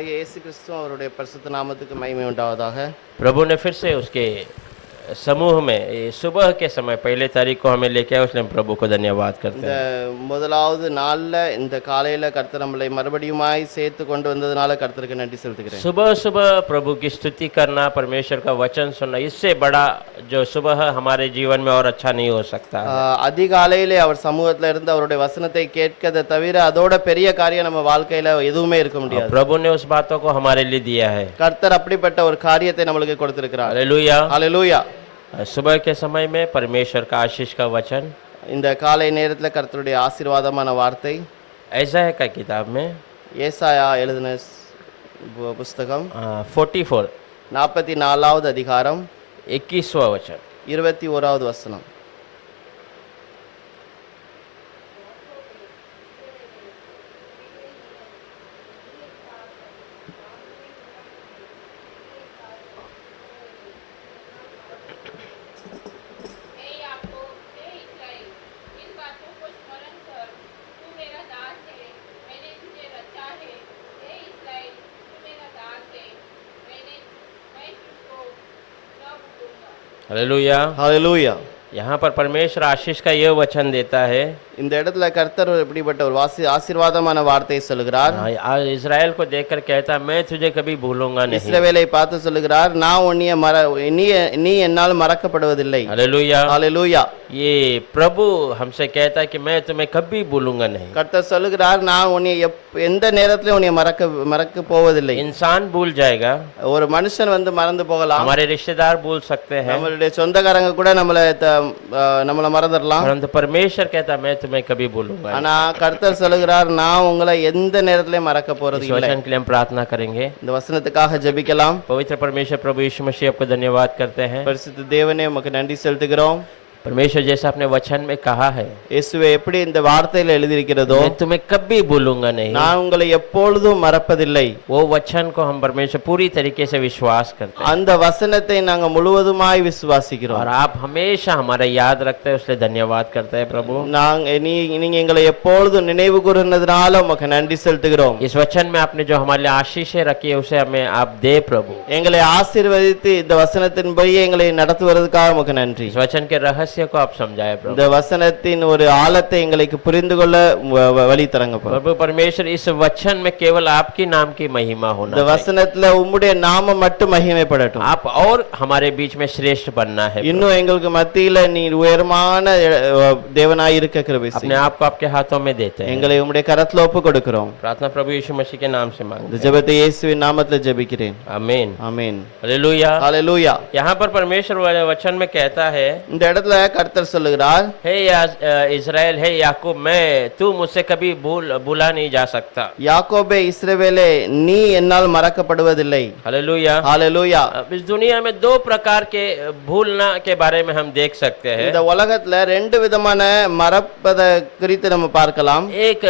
கர்த்தராகிய இயேசு கிறிஸ்து அவருடைய பரிசுத்த நாமத்துக்கு மகிமை உண்டாவதாக. प्रभु ने फिर से उसके समूह में ये सुबह के समय पहले तारीख को हमें लेके आए, उसने प्रभु को धन्यवाद करते இந்த हैं। முதலாவது நாள்ல இந்த காலையில கர்த்தர் நம்மளை மறுபடியுமாய் சேர்த்து கொண்டு வந்ததுனால கர்த்தருக்கு நன்றி செலுத்துகிறேன். सुबह सुबह प्रभु की स्तुति करना, परमेश्वर का वचन सुनना, इससे बड़ा जो सुबह हमारे जीवन में और अच्छा नहीं हो सकता है। அதிகாலையிலே அவர் சமூகத்துல இருந்து அவருடைய வசனத்தை கேட்கதை தவிர அதோட பெரிய காரியம் நம்ம வாழ்க்கையில எதுவுமே இருக்க முடியாது. प्रभु ने उस बातों को हमारे लिए दिया है। கர்த்தர் அப்படிப்பட்ட ஒரு காரியத்தை நம்மளுக்கு கொடுத்திருக்கிறார். हालेलुया। ஹalleluya. सुबह के समय में परमेश्वर का आशीष का वचन இந்த காலை நேரத்துல கர்த்தருடைய ஆசீர்வாதமான வார்த்தை ऐसाया का किताब में ஏசாயா எழுதின புஸ்தகம் 44 44வது அதிகாரம் 21वां वचन 21வது வசனம். हालेलुया। ஹalleluya. यहाँ पर परमेश्वर आशीष का यह वचन देता है, இந்த இடத்துல கர்த்தர் எப்படிப்பட்ட ஒரு ஆசீர்வாதமான வார்த்தையை சொல்லுகிறார். इजराइल को देखकर कहता, मैं तुझे कभी भूलूंगा नहीं। இஸ்ரவேலை பார்த்து சொல்லுகிறார், நான் உன்னை நீ என்னால் மறக்கப்படுவதில்லை. हालेलुया। ஹalleluya. ये प्रभु हमसे कहता है कि मैं तुम्हें कभी भूलूंगा नहीं। கர்த்தர் சொல்லுகிறார், நான் உன்னை எந்த நேரத்திலும் உன்னை மறக்க போவதில்லை. इंसान भूल जाएगा, ஒரு மனுஷன் வந்து மறந்து போகலாம், हमारे रिश्तेदार भूल सकते हैं, நம்மளுடைய சொந்தக்காரங்க கூட நம்மள மறந்துடலாம். परंतु परमेश्वर कहता, मैं तुम्हें कभी भूलूंगा नहीं। ஆனா கர்த்தர் சொல்லுகிறார், நான் உங்களை எந்த நேரத்திலும் மறக்க போறது इस இல்லை. वचन के लिए हम प्रार्थना करेंगे। இந்த வசனத்துக்காக ஜெபிக்கலாம். पवित्र परमेश्वर प्रभु यीशु मसीह आपको धन्यवाद करते हैं। பரிசுத்த தேவனே உமக்கு நன்றி செலுத்துகிறோம். परमेश्वर जैसा अपने वचन में कहा है, இயேசுவே எப்படி இந்த வார்த்தையில எழுதியிருக்கிறதோ, मैं तुम्हें कभी भूलूंगा नहीं, நான் உங்களை எப்பொழுதும் மறப்பதில்லை. वो वचन को हम परमेश्वर पूरी तरीके से विश्वास करते हैं அந்த வசனத்தை நாங்க முழுவதுமாய் விசுவாசிக்கிறோம். और आप हमेशा हमारा याद रखते हैं, उसलिए धन्यवाद करते हैं प्रभु। நீங்க எங்களை எப்பொழுதும் நினைவு கூர்ந்ததுனால உமக்கு நன்றி செலுத்துகிறோம். इस वचन में आपने जो हमारे लिए आशीषें रखी है उसे हमें आप दे प्रभु। எங்களை ஆசீர்வதித்து இந்த வசனத்தின்படி எங்களை நடத்துவதற்காக உமக்கு நன்றி. इस वचन के रहस्य को आप समझाए प्रभु। இந்த வசனத்தின் ஒரு ஆழத்தை எங்களுக்கு புரிந்து கொள்ள வழி தரங்க प्रभु। परमेश्वर इस वचन में केवल आपकी नाम की महिमा होना இந்த வசனத்துல உம்முடைய நாமம் மட்டும் மகிமைப்படட்டும். आप और हमारे बीच में श्रेष्ठ बनना है। இன்னும் எங்களுக்கு மத்தியில நீர் உயர்மான தேவனாய் இருக்க கிருபை अपने செய்யும். आप को आपके हाथों में देते हैं। எங்களை உம்முடைய கரத்துல ஒப்பு கொடுக்கிறோம். प्रार्थना प्रभु यीशु मसीह के नाम से இந்த मांगते हैं। ஜெபத்தை இயேசுவின் நாமத்துல ஜெபிக்கிறேன். आमीन। ஆமென். हालेलुया। ஹalleluya. यहाँ पर परमेश्वर वचन में कहता है, இந்த இடத்துல கர்த்தர் சொல்லுகிறார், हे इज़राइल, हे याकूब, तू मुझसे कभी भूला नहीं जा सकता। யாக்கோபே இஸ்ரவேலே, நீ என்னால் மறக்கப்படுவதில்லை. हालेलुया। ஹalleluya. अब इस दुनिया में दो प्रकार के भूलना के बारे में हम देख सकते हैं। இந்த உலகத்துல ரெண்டு விதமான மறப்பத குறித்து நம்ம பார்க்கலாம். एक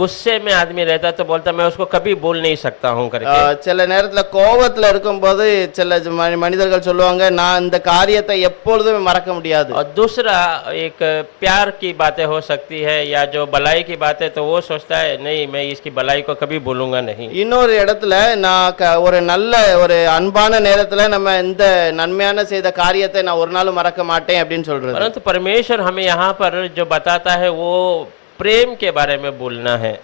गुस्से में आदमी रहता तो बोलता मैं उसको कभी भूल नहीं सकता हूँ करके। சில நேரத்துல கோவத்துல இருக்கும்போது சில மனிதர்கள் சொல்லுவாங்க, நான் இந்த காரியத்தை எப்பொழுதுமே மறக்க முடியாது. और दूसरा एक प्यार की बातें हो सकती है या जो भलाई की बातें, तो वो सोचता है नहीं, मैं इसकी भलाई को कभी भूलूंगा नहीं। இன்னொரு இடத்துல நான் ஒரு நல்ல ஒரு அன்பான நேரத்துல நம்ம இந்த நன்மையான செய்த காரியத்தை நான் ஒரு நாள் மறக்க மாட்டேன் அப்படின்னு சொல்றது. परंतु परमेश्वर हमें यहाँ पर जो बताता है वो प्रेम के बारे में बोलना है।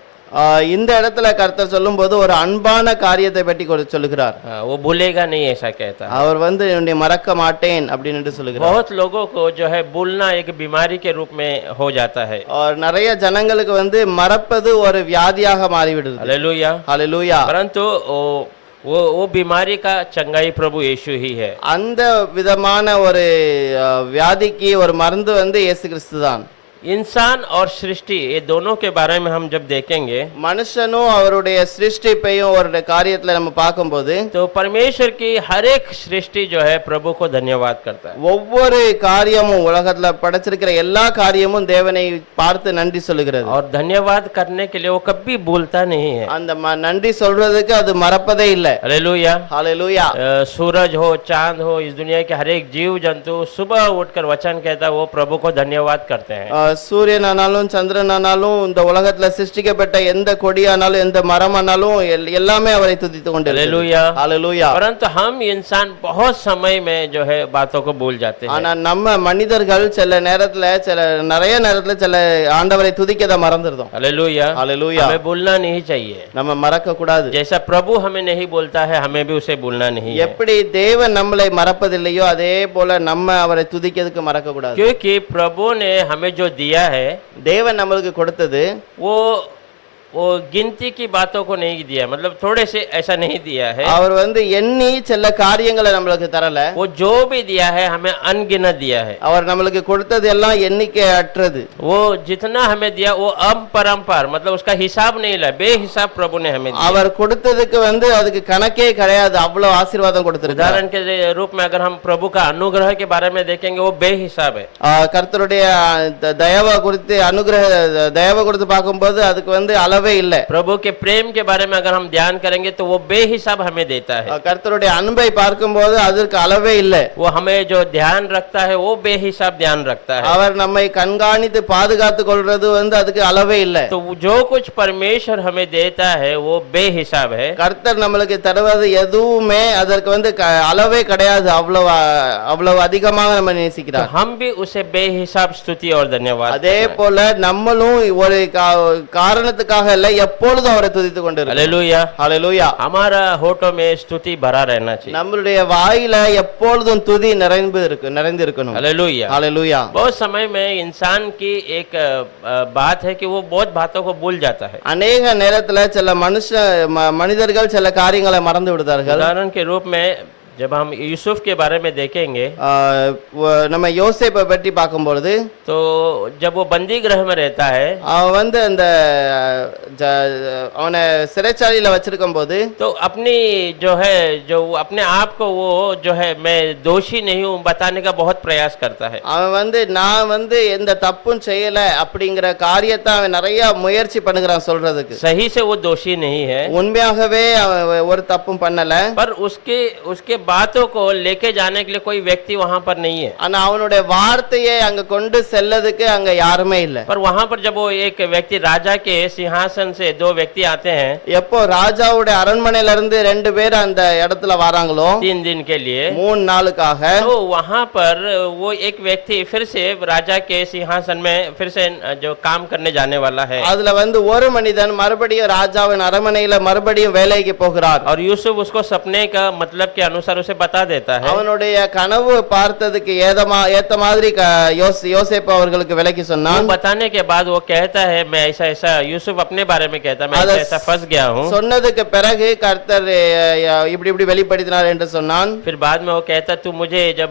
இந்த இடத்துல கர்த்தர் சொல்லும்போது ஒரு அன்பான காரியத்தை பற்றி சொல்லுகிறார். वो भूलेगा नहीं ऐसा कहता है। அவர் வந்து உன்னை மறக்க மாட்டேன் அப்படின்னு சொல்லுகிறார். बहुत लोगों को जो है भूलना एक बीमारी के रूप में हो जाता है। और நிறைய ஜனங்களுக்கு வந்து மறப்பது ஒரு வியாதியாக மாறிவிடுது. हालेलुया। ஹalleluya. परंतु वो बीमारी का चंगाई प्रभु यीशु ही है। அந்த விதமான ஒரு வியாதிக்கு ஒரு மருந்து வந்து இயேசு கிறிஸ்து தான். इंसान और सृष्टि, ये दोनों के बारे में हम जब देखेंगे, மனுஷனும் அவருடைய சிருஷ்டிப்பையும் ஒரு காரியத்துல நம்ம பார்க்கும்போது, तो परमेश्वर की हर एक सृष्टि जो है प्रभु को धन्यवाद करता है। ஒவ்வொரு காரியமும் உலகத்துல படைச்சிருக்கிற எல்லா காரியமும் தேவனை பார்த்து நன்றி சொல்லுகிறது. और धन्यवाद करने के लिए वो कभी भूलता नहीं है। அந்த நன்றி சொல்றதுக்கு அது மறப்பதே இல்லை. हालेलुया। ஹalleluya. सूरज हो, चांद हो, इस दुनिया के हर एक जीव जंतु सुबह उठकर वचन कहता है वो प्रभु को धन्यवाद करते हैं। சூரியனானாலும் சந்திரனானாலும் இந்த உலகத்துல சிருஷ்டிக்கப்பட்ட எந்த கொடியானாலும் எந்த மரமானாலும் எல்லாமே அவரை துதித்து கொண்டு हालेलुया। ஹalleluya परंतु हम इंसान बहुत समय में जो है बातों को भूल जाते हैं। ஆனா நம்ம மனிதர்கள் சில நேரத்துல நிறைய நேரத்துல சில ஆண்டவரை துதிக்கத மறந்துறோம் हालेलुया। ஹalleluya हमें भूलना नहीं चाहिए। நம்ம மறக்க கூடாது जैसा प्रभु हमें नहीं बोलता है हमें भी उसे भूलना नहीं है। எப்படி தேவன் நம்மளை மறப்பதில்லையோ அதே போல நம்ம அவரை துதிக்கிறதுக்கு மறக்க கூடாது क्योंकि प्रभु ने हमें जो दिया है தேவன் நம்மளுக்கு கொடுத்தது वो गिनती की बातों को नहीं दिया, मतलब थोड़े से ऐसा नहीं दिया है। அவர் எண்ணி சில காரியங்களை நம்மளுக்கு தரல वो जो भी दिया है हमें अनगिनत दिया है। அவர் நம்மளுக்கு கொடுத்தது எல்லாம் எண்ணிக்கை அற்றது वो जितना हमें दिया वो अपरंपार, मतलब उसका हिसाब नहीं ला, बेहिसाब प्रभु ने हमें दिया। அவர் கொடுத்ததுக்கு அதுக்கு கணக்கே கிடையாது, அவ்வளவு ஆசீர்வாதம் கொடுத்திருக்கார்। उदाहरण के रूप में अगर हम प्रभु का अनुग्रह के बारे में देखेंगे वो बेहिसाब है। கர்த்தருடைய தயவை குறித்து தயவை குறித்து பார்க்கும்போது அதுக்கு அளவே இல்லை। प्रभु के प्रेम के बारे में अगर हम ध्यान करेंगे तो वो बेहिसाब हमें देता है। கர்த்தருடைய அன்பை பார்க்கும்போது அதற்கு அளவே இல்லை। वो हमें जो ध्यान रखता है वो बेहिसाब ध्यान रखता है। அவர் நம்மை கண்காணித்து பாதுகாத்து கொள்றது அதுக்கு அளவே இல்லை। तो जो कुछ परमेश्वर हमें देता है वो बेहिसाब है। கர்த்தர் நம்மளுக்கு தருவது எதுவுமே அதற்கு அளவே கிடையாது, அவ்வளவு அதிகமாக நம்ம நேசிக்கிறார்। हम भी उसे बेहिसाब स्तुति और धन्यवाद। அதே போல நம்மளும் ஒரு காரணத்துக்காக இல்ல எப்பொழுதும் அவரை துதித்து கொண்டிருக்கிறோம்। हालेलुया। ஹalleluya। हमारा होठों में स्तुति भरा रहना चाहिए। நம்மளுடைய வாயில எப்பொழுதும் துதி நிறைந்து இருக்கணும்। हालेलुया। ஹalleluya। बहुत समय में इंसान की एक बात है कि वो बहुत बातों को भूल जाता है। அநேக நேரத்துல சில மனிதர்கள் சில காரியங்களை மறந்து விடுவார்கள்। उदाहरण के रूप में जब हम यूसुफ के बारे में देखेंगे நம்ம யோசேப்பை பற்றி பார்க்கும்போது तो जब वो बंदी गृह में रहता है அவன் அந்த அவனை சிறைச்சாலையில வச்சிருக்கும் போது तो अपनी जो है जो अपने आप को वो जो है मैं दोषी नहीं हूँ बताने का बहुत प्रयास करता है। அவன் நான் எந்த தப்பும் செய்யல அப்படிங்கிற காரியத்தை அவன் நிறைய முயற்சி பண்ணுகிறான் சொல்றதுக்கு। सही से वो दोषी नहीं है, உண்மையாகவே அவன் ஒரு தப்பும் பண்ணல, पर उसके बातों को लेके जाने के लिए कोई व्यक्ति वहां पर नहीं है। ஆனா அவனுடைய வார்த்தையை அங்க கொண்டு செல்லதுக்கு அங்க யாருமே இல்ல। पर वहां पर जब वो एक व्यक्ति राजा के सिंहासन से दो व्यक्ति आते हैं, எப்போ ராஜாவுடைய அரண்மனையில இருந்து 2 பேர் அந்த இடத்துல வராங்களோ 3 दिन के लिए 3 நாளுக்காக, तो वहां पर वो एक व्यक्ति फिर से राजा के सिंहासन में फिर से जो काम करने जाने वाला है। அதுல ஒரு மனிதன் மறுபடியும் ராஜாவின் அரண்மனையில மறுபடியும் வேலைக்கு போகிறார்। और यूसुफ उसको सपने का मतलब के अनुसार उसे बता देता है। அவனுடைய கனவு பார்த்ததுக்கு ஏத்த மாதிரி யோசேப்பு அவர்களுக்கு விளக்கி சொன்னான்। बताने के बाद वो कहता है मैं ऐसा यूसुफ अपने बारे में कहता है मैं ऐसा फंस गया हूँ। சொன்னதுக்கு பிறகு கர்த்தர் இப்படி வெளிப்படுத்தினார் என்று சொன்னான்। फिर बाद में वो कहता तू मुझे जब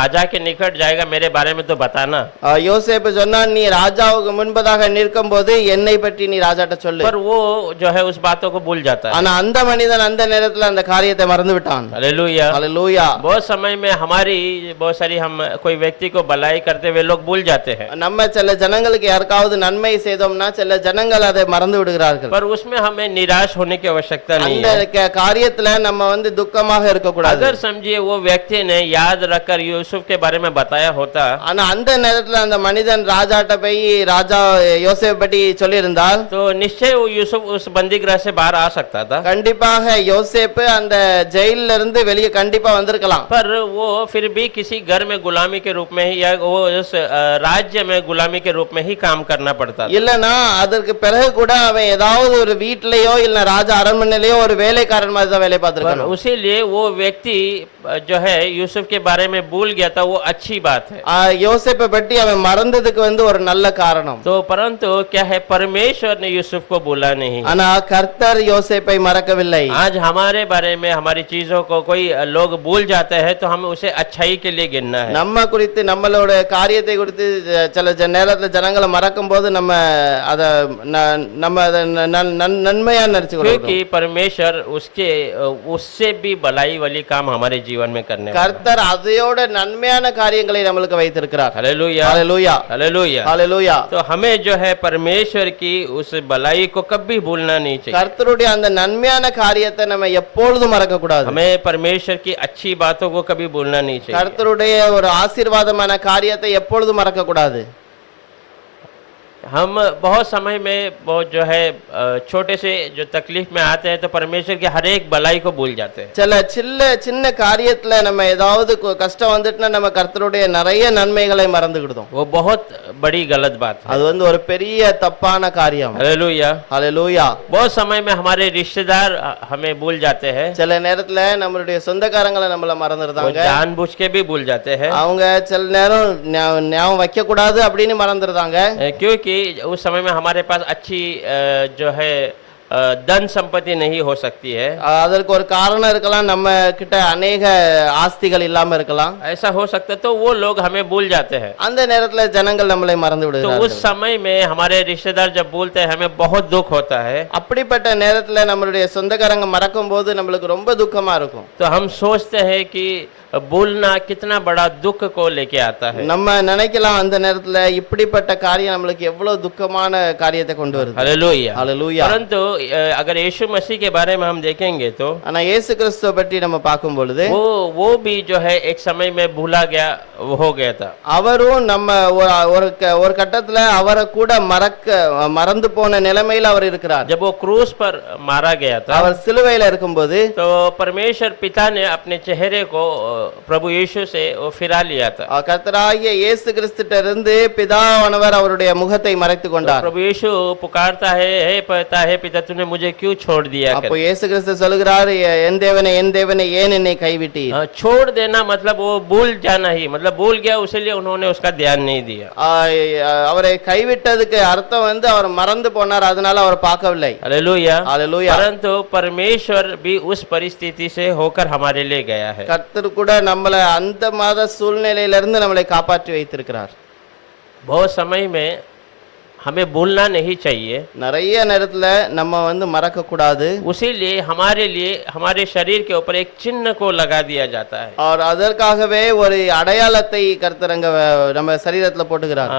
राजा के निकट जाएगा मेरे बारे में तो बताना। யோசேப்பு சொன்னான் நீ ராஜாவுக்கு முன்பதாக நிற்கும் போது என்னை பற்றி நீ ராஜாட்ட சொல்லு। पर वो जो है उस बातों को भूल जाता है। ஆனா அந்த மனிதன் அந்த நேரத்துல அந்த காரியத்தை மறந்து விட்டான்। हालेलुया। हालेलुया। बहुत समय में हमारी बहुत सारी हम कोई व्यक्ति को भलाई करते हुए लोग भूल जाते हैं। நம்ம சில ஜனங்களுக்கு யாருக்காவது நன்மை செய்தோம்னா சில ஜனங்கள் அதை மறந்து விடுகிறார்கள்। पर उसमें हमें निराश होने की आवश्यकता नहीं है। அந்த காரியத்துல நம்ம दुखமாக இருக்க கூடாது। अगर समझिए वो व्यक्ति ने याद रखकर यूसुफ के बारे में बताया होता, ஆனா அந்த நேரத்துல அந்த மனிதன் ராஜாட்ட போய் ராஜா யோசேப்பு பற்றி சொல்லி இருந்தால் तो निश्चय वो यूसुफ उस बंदी गृह से बाहर आ सकता था। கண்டிப்பாக யோசேப்பு அந்த ஜெயில்ல இருந்து வெளியே கண்டிப்பா வந்திருக்கலாம்। पर वो फिर भी किसी घर में गुलामी के रूप में ही या वो उस राज्य में गुलामी के रूप में ही काम करना पड़ता था। இல்லனா அதற்கு பிறகு கூட அவன் ஏதாவது ஒரு வீட்லயோ இல்ல ராஜா அரண்மனையிலயோ ஒரு வேலைக்காரன் மாதிரி தான் வேலை பார்த்திருக்கான்। उसीलिए वो व्यक्ति जो है यूसुफ के बारे में भूल गया था, वो अच्छी बात है। யோசேப்பை பற்றி அவன் மறந்ததுக்கு ஒரு நல்ல காரணம்। तो परंतु क्या है परमेश्वर ने यूसुफ को भूला नहीं। ஆனா கர்த்தர் யோசேப்பை மறக்கவில்லை। आज हमारे बारे में हमारी चीजों को कोई लोग भूल जाते हैं तो हमें उसे अच्छाई के लिए गिनना है। நம்ம குறித்து நம்மளோட காரியத்தை குறித்து சில நேரத்துல ஜனங்களை மறக்கும் போது நம்ம அத நன்மையா நினைச்சுக்கணும்। क्योंकि परमेश्वर उससे भी भलाई वाली काम हमारे जीवन में करने वाला है। கர்த்தர் அதையோட நன்மையான காரியங்களை நமக்கு வைத்திருக்கிறார்। हालेलुया। हालेलुया। हालेलुया। हालेलुया। तो हमें जो है परमेश्वर की उस भलाई को कभी भूलना नहीं चाहिए। கர்த்தருடைய அந்த நன்மையான காரியத்தை நம்ம எப்பொழுதும் மறக்க கூடாது। हमें परमेश्वर की अच्छी बातों को कभी भूलना नहीं चाहिए। கர்த்தருடைய ஒரு ஆசீர்வாதமான காரியத்தை எப்பொழுதும் மறக்க கூடாது। हम बहुत समय में बहुत जो है छोटे से जो तकलीफ में आते हैं तो परमेश्वर की हर एक भलाई को भूल जाते हैं। சில சின்ன காரியத்துல நம்ம ஏதாவது கஷ்டம் வந்துட்டுனா நம்ம கர்த்தருடைய நிறைய நன்மைகளை மறந்துக்கிடுதோம். वो बहुत बड़ी गलत बात है। அது வந்து ஒரு பெரிய தப்பான காரியம். हालेलुया। ஹalleluya. बहुत समय में हमारे रिश्तेदार हमें भूल जाते हैं। சில நேரத்துல நம்மளுடைய சொந்தக்காரங்களை நம்மள वो மறந்துடுறாங்க. जानबूझ के भी भूल जाते हैं। அவங்க சில நேரம் ஞாபகம் வைக்க கூடாது அப்படின்னு மறந்துடுறாங்க. क्योंकि उस समय में हमारे पास अच्छी जो है धन संपत्ति नहीं हो सकती है। அதற்கு ஒரு காரணம் இருக்கலாம், நம்ம கிட்ட अनेक ஆஸ்திகள் இல்லாம இருக்கலாம். ऐसा हो सकता है, तो वो लोग हमें भूल जाते हैं। அந்த நேரத்துல ஜனங்கள் நம்மளை மறந்து तो விடுகிறார்கள். उस समय में हमारे रिश्तेदार जब बोलते हैं हमें बहुत दुख होता है। அப்படிப்பட்ட நேரத்துல நம்மளுடைய சொந்தக்காரங்க மறக்கும் போது நம்மளுக்கு ரொம்ப துக்கமா இருக்கும். तो हम सोचते हैं कि भूलना कितना बड़ा दुख को लेके आता है। நம்ம நினைக்கலாம் அந்த நேரத்துல இப்படிப்பட்ட காரியம் நம்மளுக்கு எவ்வளவு துக்கமான காரியத்தை கொண்டு வருது. हालेलुया। ஹalleluya. परंतु अगर यीशु मसीह के बारे में हम देखेंगे तो ஆனா இயேசு கிறிஸ்துவை பற்றி நம்ம பார்க்கும் பொழுது वो भी जो है एक समय में भूला गया हो गया था। அவரும் நம்ம ஒரு கட்டத்துல அவரை கூட மறந்து போன நிலைமையில அவர் இருக்கிறார். जब वो क्रूस पर मारा गया था அவர் சிலுவையில இருக்கும்போது तो परमेश्वर पिता ने अपने चेहरे को प्रभु यीशु से वो फिरा लिया था। கர்த்தராகிய இயேசு கிறிஸ்துட்ட இருந்து பிதாவானவர் அவருடைய முகத்தை மறைத்து கொண்டார். प्रभु यीशु पुकारता है, हे पिता तूने मुझे क्यों छोड़ दिया? அப்போ இயேசு கிறிஸ்து சொல்கிறார், என் தேவனே ஏன் என்னை கைவிட்டீர்? छोड़ देना मतलब वो भूल जाना ही, मतलब भूल गया, इसलिए उन्होंने उसका ध्यान नहीं दिया। அவரை கைவிட்டதுக்கு அர்த்தம் வந்து அவர் மறந்து போனார், அதனால அவர் பார்க்கவில்லை. हालेलुया। हालेलुया। परंतु परमेश्वर भी उस परिस्थिति से होकर हमारे लिए गया है। கர்த்தர் கூட நம்மளை அந்த மாத சூழ்நிலையிலிருந்து நம்மளை காப்பாற்றி வைத்திருக்கிறார். बहुत समय में हमें भूलना नहीं चाहिए। நிறைய நேரத்துல நம்ம வந்து மறக்க கூடாது. उसीलिए हमारे शरीर के ऊपर एक चिन्ह को लगा दिया जाता है। और அதற்காகவே ஒரு அடையாளத்தை கர்த்தர் அங்க நம்ம சரீரத்துல போட்டுக்கிறார்.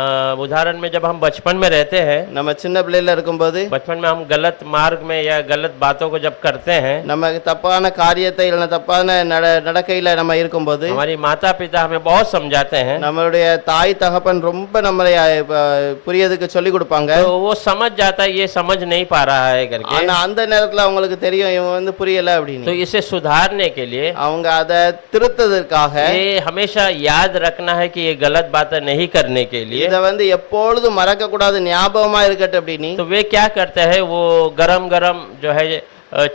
उदाहरण में जब हम बचपन में रहते हैं, நம்ம சின்ன பிள்ளைல இருக்கும்போது बचपन में हम गलत मार्ग में या गलत बातों को जब करते हैं, நம்ம தப்பான காரியத்தை இல்ல தப்பான நடக்கையில நம்ம இருக்கும்போது हमारी माता पिता हमें बहुत समझाते हैं। நம்மளுடைய தாய் தகப்பன் ரொம்ப நம்மளை புரியதுக்கு சொல்லி கொடுப்பாங்க. तो वो समझ जाता है ये समझ नहीं पा रहा है करके। ஆனா அந்த நேரத்துல அவங்களுக்கு தெரியும் இவன் வந்து புரியல அப்படின்னு. तो इसे सुधारने के लिए அவங்க அதை திருத்ததற்காக ये हमेशा याद रखना है कि ये गलत बातें नहीं करने के लिए இத வந்து எப்பொழுதும் மறக்க கூடாது, ஞாபகமா இருக்கட்டும் அப்படின்னு. तो वे क्या करते हैं, वो गरम गरम जो है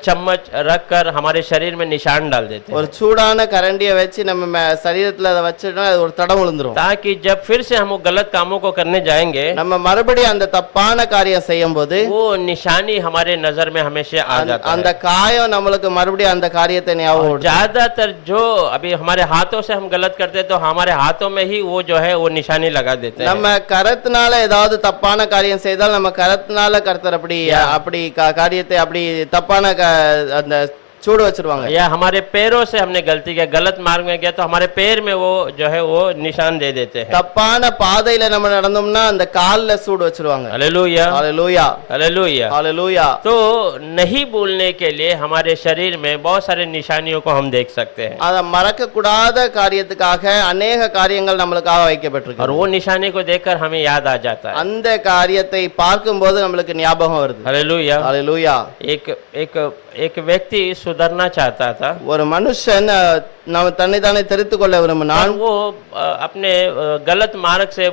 चम्मच रख कर हमारे शरीर में निशान डाल देते हैं। ஒரு சூடான கரண்டியை வச்சு நம்ம சரீரத்துல அதை வச்சிட்டோம், அது ஒரு தடம் விழுந்துரும். ताकि जब फिर से हम वो गलत कामों को करने जाएंगे, நம்ம மறுபடியும் அந்த தப்பான காரியம் செய்யும் போது वो निशानी हमारे नजर में हमेशा आ जाता அந்த है। காயம் நம்மளுக்கு மறுபடியும் அந்த காரியத்தை ஞாபகம். ज्यादातर जो अभी हमारे हाथों से हम गलत करते हैं तो हमारे हाथों में ही वो जो है वो निशानी लगा देते हैं। நம்ம கரத்தினால ஏதாவது தப்பான காரியம் செய்தால் நம்ம கரத்தினால கர்த்தர் அப்படி காரியத்தை அப்படி தப்பான அந்த சூடு வச்சிருவாங்க. या हमारे पैरों से हमने गलती किया, गलत मार्ग में गया तो हमारे पैर में वो जो है वो निशान दे देते हैं। தப்பான பாதையில நம்ம நடந்தோம்னா அந்த கால்ல சூடு வச்சிருவாங்க. हालेलुया। हालेलुया। हालेलुया। हालेलुया। तो नहीं भूलने के लिए हमारे शरीर में बहुत सारे निशानियों को हम देख सकते हैं। அத மறக்க கூடாத காரியத்துக்காக अनेक காரியங்கள் நம்மளுக்காக வைக்கப்பட்டிருக்கு. और वो निशानी को देखकर हमें याद आ जाता है। அந்த காரியத்தை பார்க்கும்போது நம்மளுக்கு ஞாபகம் வருது. हालेलुया। हालेलुया। एक व्यक्ति सुधरना चाहता था। ஒரு மனுஷன் நம்ம தன்னை தானே தெரித்துக் கொள்ள விரும்பினான். वो अपने गलत मार्ग से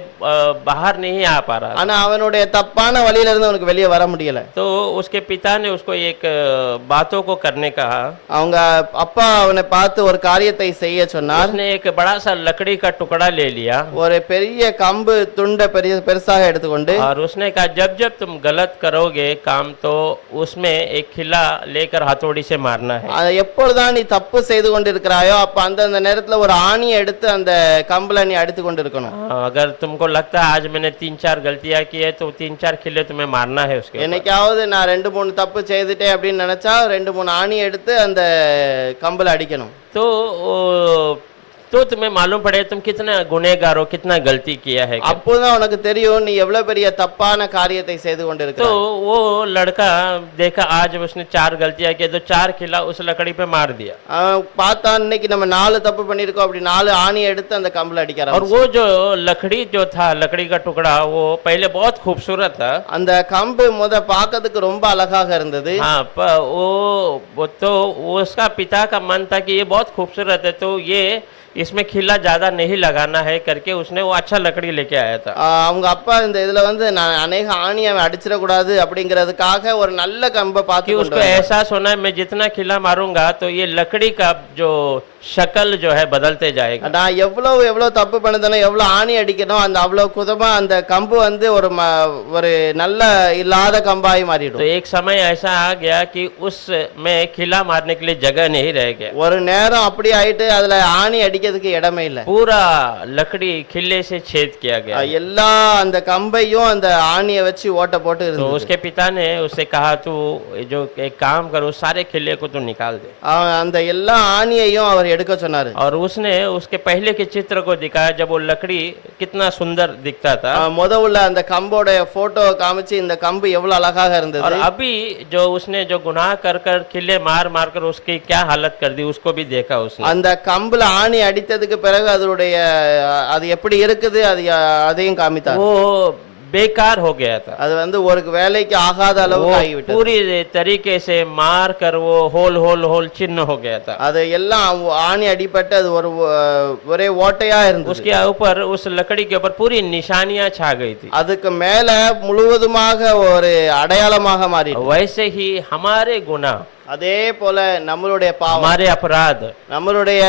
बाहर नहीं आ पा रहा। ஆனா அவனுடைய தப்பான வழியில இருந்து அவனுக்கு வெளியே வர முடியல. तो उसके पिता ने उसको एक बातों को करने कहा। அவங்க அப்பா அவனை பார்த்து ஒரு காரியத்தை செய்ய சொன்னார். उसने एक बड़ा सा लकड़ी का टुकड़ा ले लिया ஒரு பெரிய கம்பு துண்டை பெருசாக எடுத்துக்கொண்டு और उसने कहा जब जब तुम गलत करोगे काम तो उसमें एक खिला लेकर हथौड़ी से मारना है। எப்பொழுதுதான் நீ தப்பு செய்து கொண்டிருக்கிறாயோ அப்ப அந்த நேரத்துல ஒரு ஆணியை எடுத்து அந்த கம்புல நீ அடித்து கொண்டிருக்கணும். अगर तुमको लगता है आज मैंने 3-4 गलतियां की है तो 3-4 खिले तुम्हें मारना है उसके। என்னைக்காவது நான் 2-3 தப்பு செய்துட்டேன் அப்படின்னு நினைச்சா 2-3 ஆணி எடுத்து அந்த கம்புல அடிக்கணும். तो तो तुम्हें मालूम पड़े तुम कितना गुनहगार हो, कितना गलती किया है। அப்போதான் உனக்கு தெரியும் நீ எவ்வளவு பெரிய தப்பான காரியத்தை செய்து तो கொண்டிருக்கிறாய். वो लड़का देखा आज उसने 4 गलतियां की, तो 4 किला उस लकड़ी पे मार दिया। அவன் பார்த்தான் இன்னைக்கு நம்ம 4 தப்பு பண்ணிருக்கோம், அப்படி 4 ஆணி எடுத்து அந்த கம்புல அடிக்க और ஆரம்பிச்சான். वो जो लकड़ी जो था, लकड़ी का टुकड़ा, वो पहले बहुत खूबसूरत था। அந்த கம்பு பார்க்கிறதுக்கு ரொம்ப அழகாக இருந்தது. हाँ, वो तो उसका पिता का मन था कि ये बहुत खूबसूरत है, तो ये इसमें खिला ज्यादा नहीं लगाना है करके उसने वो अच्छा लकड़ी लेके आया था। அவங்க அப்பா இந்த இதுல நான் அநேக ஆணியை அடிச்சிட கூடாது அப்படிங்கிறதுக்காக ஒரு நல்ல கம்பை कि பார்த்து उसको एहसास होना है मैं जितना खिला मारूंगा तो ये लकड़ी का जो शक्ल जो है बदलते जाएगा। நான் எவ்வளவு தப்பு பண்ணதனோ எவ்வளவு ஆணி அடிக்கணும் அந்த அவ்வளவு குதமா அந்த கம்பு ஒரு நல்ல இல்லாத கம்பாய் तो மாறிடும். एक समय ऐसा आ गया कि उसमें खिला मारने के लिए जगह नहीं रह गया। ஒரு நேரம் அப்படி ஆயிட்டு அதுல ஆணி அடிக்கிறதுக்கு இடமே இல்ல. पूरा लकड़ी खिले से छेद किया गया। எல்லா அந்த கம்பையும் அந்த ஆணியை வச்சு ஓட்ட போட்டு तो இருந்தது. उसके पिता ने उससे कहा तू जो एक काम करो, सारे खिले को तू निकाल दे। அந்த எல்லா ஆணியையும் அவர் எடுக்க சொன்னாரு. और उसने उसके पहले के चित्र को दिखाया जब वो लकड़ी कितना सुंदर दिखता था। முதல்ல அந்த கம்போட போட்டோ காமிச்சு இந்த கம்பு எவ்வளவு அழகாக और இருந்தது. अभी जो उसने जो गुनाह कर कर खिले मार मार कर उसकी क्या हालत कर दी उसको भी देखा उसने। அந்த கம்புல ஆணி அடித்ததுக்கு பிறகு அது எப்படி இருக்குது அதையும் காமித்தார். वो बेकार हो गया था। அது ஒரு வேலைக்கு ஆகாத அளவுக்கு वो ஆகிவிட்டது. पूरी तरीके से मार कर वो होल होल होल चिन्ह हो गया था। அது எல்லாம் ஆணி அடிபட்டு அது ஒரே ஓட்டையா இருந்தது. उसके ऊपर उस लकड़ी के ऊपर पूरी निशानियां छा गई थी। அதுக்கு மேல முழுவதுமாக ஒரு அடையாளமாக மாறிடுச்சு. वैसे ही हमारे गुनाह, அதே போல நம்மளுடைய பாவம், हमारे अपराध நம்மளுடைய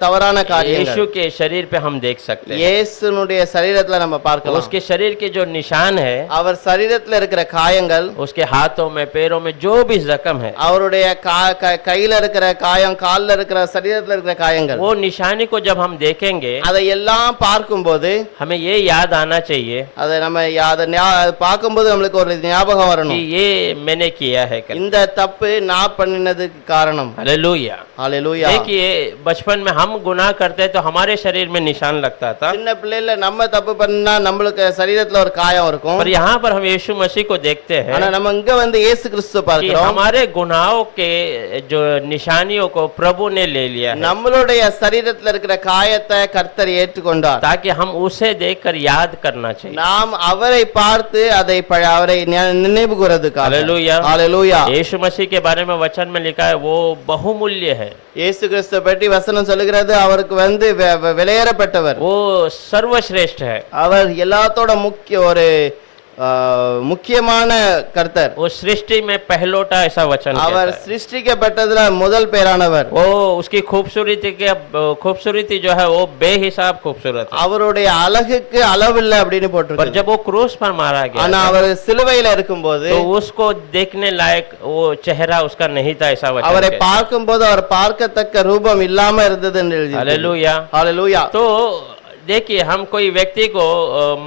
தவறான காரியங்கள் यीशु के शरीर पे हम देख सकते हैं। இயேசுனுடைய சரீரத்துல நம்ம பார்க்கலாம். उसके शरीर के जो निशान है, அவர் சரீரத்துல இருக்கிற காயங்கள், उसके हाथों में पैरों में जो भी जख्म है, அவருடைய கையில இருக்கிற காயம், கால்ல இருக்கிற சரீரத்துல இருக்கிற காயங்கள், वो निशानी को जब हम देखेंगे அதை எல்லாம் பார்க்கும்போது हमें ये याद आना चाहिए அதை நம்ம பார்க்கும்போது நம்மளுக்கு ஒரு ஞாபகம் कि வரணும், ये मैंने किया है करके। இந்த தப்பு நான் பண்ணினதுக்கு காரணம். हालेलुया। ஹalleluya. देखिए बचपन में हम गुनाह करते तो हमारे शरीर में निशान लगता था, சின்ன பிள்ளைல நம்ம தப்பு பண்ணா நம்மளுக்கு சரீரத்துல ஒரு காயம் இருக்கும். पर यहाँ पर हम यीशु मसीह को देखते हैं ஆனா நம்ம இங்க இயேசு கிறிஸ்து कि பார்க்கிறோம். हमारे गुनाहों के जो निशानियों को प्रभु ने ले लिया है, நம்மளுடைய சரீரத்துல இருக்கிற காயத்தை கர்த்தர் ஏற்றுக்கொண்டார். ताकि हम उसे देखकर याद करना चाहिए। நாம் அவரை பார்த்து அவரை நினைவு கூறதுக்காக. हालेलुया। ஹalleluya. यीशु मसीह के बारे में वचन में लिखा है वो बहुमूल्य है। இயேசு கிறிஸ்து பற்றி வசனம் சொல்லுகிறது அவருக்கு விலையேறப்பட்டவர், वो सर्वश्रेष्ठ है। அவர் எல்லாத்தோட முக்கியமான கர்த்தர். वो सृष्टि में पहलोटा ऐसा वचन அவர் कहता है। சிருஷ்டிக்கப்பட்டதுல முதல் பேரானவர். वो उसकी खूबसूरती जो है वो बेहिसाब खूबसूरत है। அவருடைய அழகுக்கு அளவில்லை அப்படின்னு पर போட்டிருக்கு. जब वो क्रूस पर मारा गया ஆனா அவர் சிலுவையில இருக்கும்போது तो उसको देखने लायक वो चेहरा उसका नहीं था, ऐसा वचन அவரை कहता है। பார்க்கும்போது அவர் பார்க்கத்தக்க ரூபம் இல்லாம இருந்தது என்று எழுதியிருக்கு. हालेलुया। ஹalleluya. तो देखिए हम कोई व्यक्ति को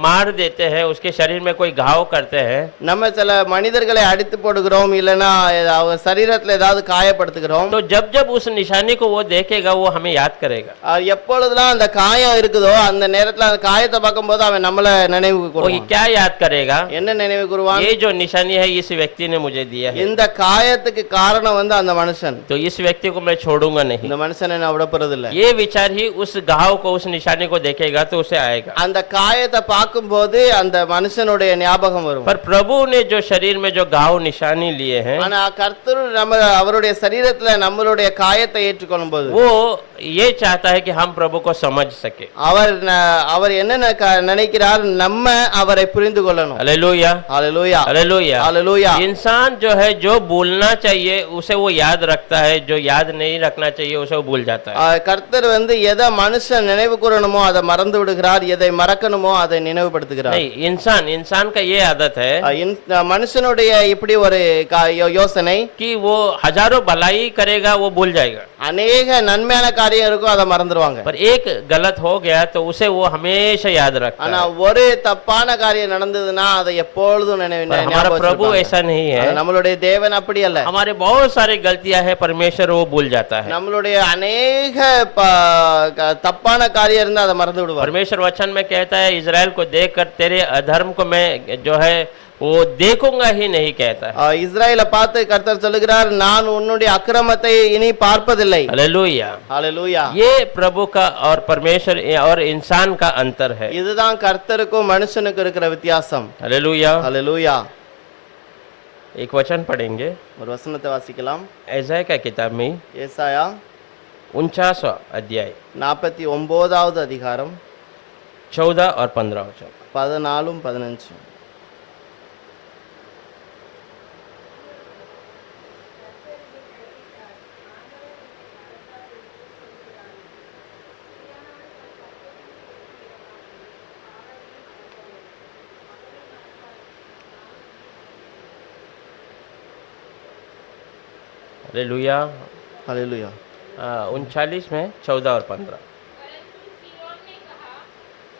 मार देते हैं, उसके शरीर में कोई घाव करते हैं, நம்ம சில மனிதர்களை அடித்து போடுகிறோம், இல்லனா அவங்க சரீரத்துல ஏதாவது காயப்படுத்துகிறோம். तो जब जब उस निशानी को वो देखेगा वो हमें याद करेगा। எப்பொழுதெல்லாம் அந்த காயம் இருக்குதோ அந்த நேரத்துல அந்த காயத்தை பார்க்கும்போது அவன் நம்மள நினைவு वो கூறுவான். क्या याद करेगा? என்ன நினைவு கூறுவான்? ये जो निशानी है इस व्यक्ति ने मुझे दिया है, இந்த காயத்துக்கு காரணம் அந்த மனுஷன். तो इस व्यक्ति को मैं छोड़ूंगा नहीं। இந்த மனுஷனை நான் விட போறது இல்ல. ये विचार ही उस घाव को, उस निशानी को देखेगा तो उसे आएगा। அந்த காயத்தை பார்க்கும்போது அந்த மனுஷனுடைய ஞாபகம் வரும். पर प्रभु ने जो शरीर में जो घाव निशानी लिए हैं, ஆனா கர்த்தர் அவருடைய சரீரத்துல நம்மளுடைய காயத்தை ஏற்றுக்கொள்ளும்போது वो ये चाहता है कि हम प्रभु को समझ सके। அவர் என்ன நினைக்கிறார், நம்ம அவரை புரிந்து கொள்ளணும். हालेलुया। ஹalleluya. हालेलुया। ஹalleluya. इंसान जो है जो भूलना चाहिए उसे वो याद रखता है, जो याद नहीं रखना चाहिए उसे वो भूल जाता है। கர்த்தர் எதை மனுஷன் நினைவு கூறணுமோ அதை மறந்து விடுகிறார், எதை மறக்கணுமோ அதை நினைவுபடுத்துகிறார். नहीं, इंसान का ये आदत है மனுஷனுடைய இப்படி ஒரு யோசனை कि वो हजारों भलाई करेगा वो भूल जाएगा। அநேக நன்மையான காரியம் இருக்கும், அதை மறந்துடுவாங்க. पर एक गलत हो गया तो उसे वो हमेशा याद रखता ஆனா है। ஒரு தப்பான காரியம் நடந்ததுன்னா அதை எப்பொழுதும் पर हमारा प्रभु ऐसा नहीं है। நம்மளுடைய தேவன் அப்படி அல்ல. हमारे बहुत सारी गलतियां हैं, परमेश्वर वो भूल जाता है। நம்மளுடைய अनेक தப்பான காரியம் இருந்தா அதை மறந்து விடுவார். परमेश्वर वचन में कहता है इजराइल को देखकर तेरे अधर्म को मैं जो है वो देखूंगा ही नहीं कहता है। இஸ்ரவேலை பார்த்து கர்த்தர் சொல்லுகிறார், நான் உன்னுடைய அக்கிரமத்தை இனி பார்ப்பதில்லை. हालेलुया। ஹalleluya. ये प्रभु का और परमेश्वर और इंसान का अंतर है। இதுதான் கர்த்தருக்கும் மனுஷனுக்கும் இருக்கிற வித்தியாசம். हालेलुया। ஹalleluya. एक वचन पढ़ेंगे ஒரு வசனத்தை வாசிக்கலாம். ऐसाया का किताब में ஏசாயா 49वां अध्याय 49வது அதிகாரம் 14 और 15 वचन। 14 15. हालेलुया। ஹalleluya. 39 में 14 और 15। परंतु सिय्योन ने कहा,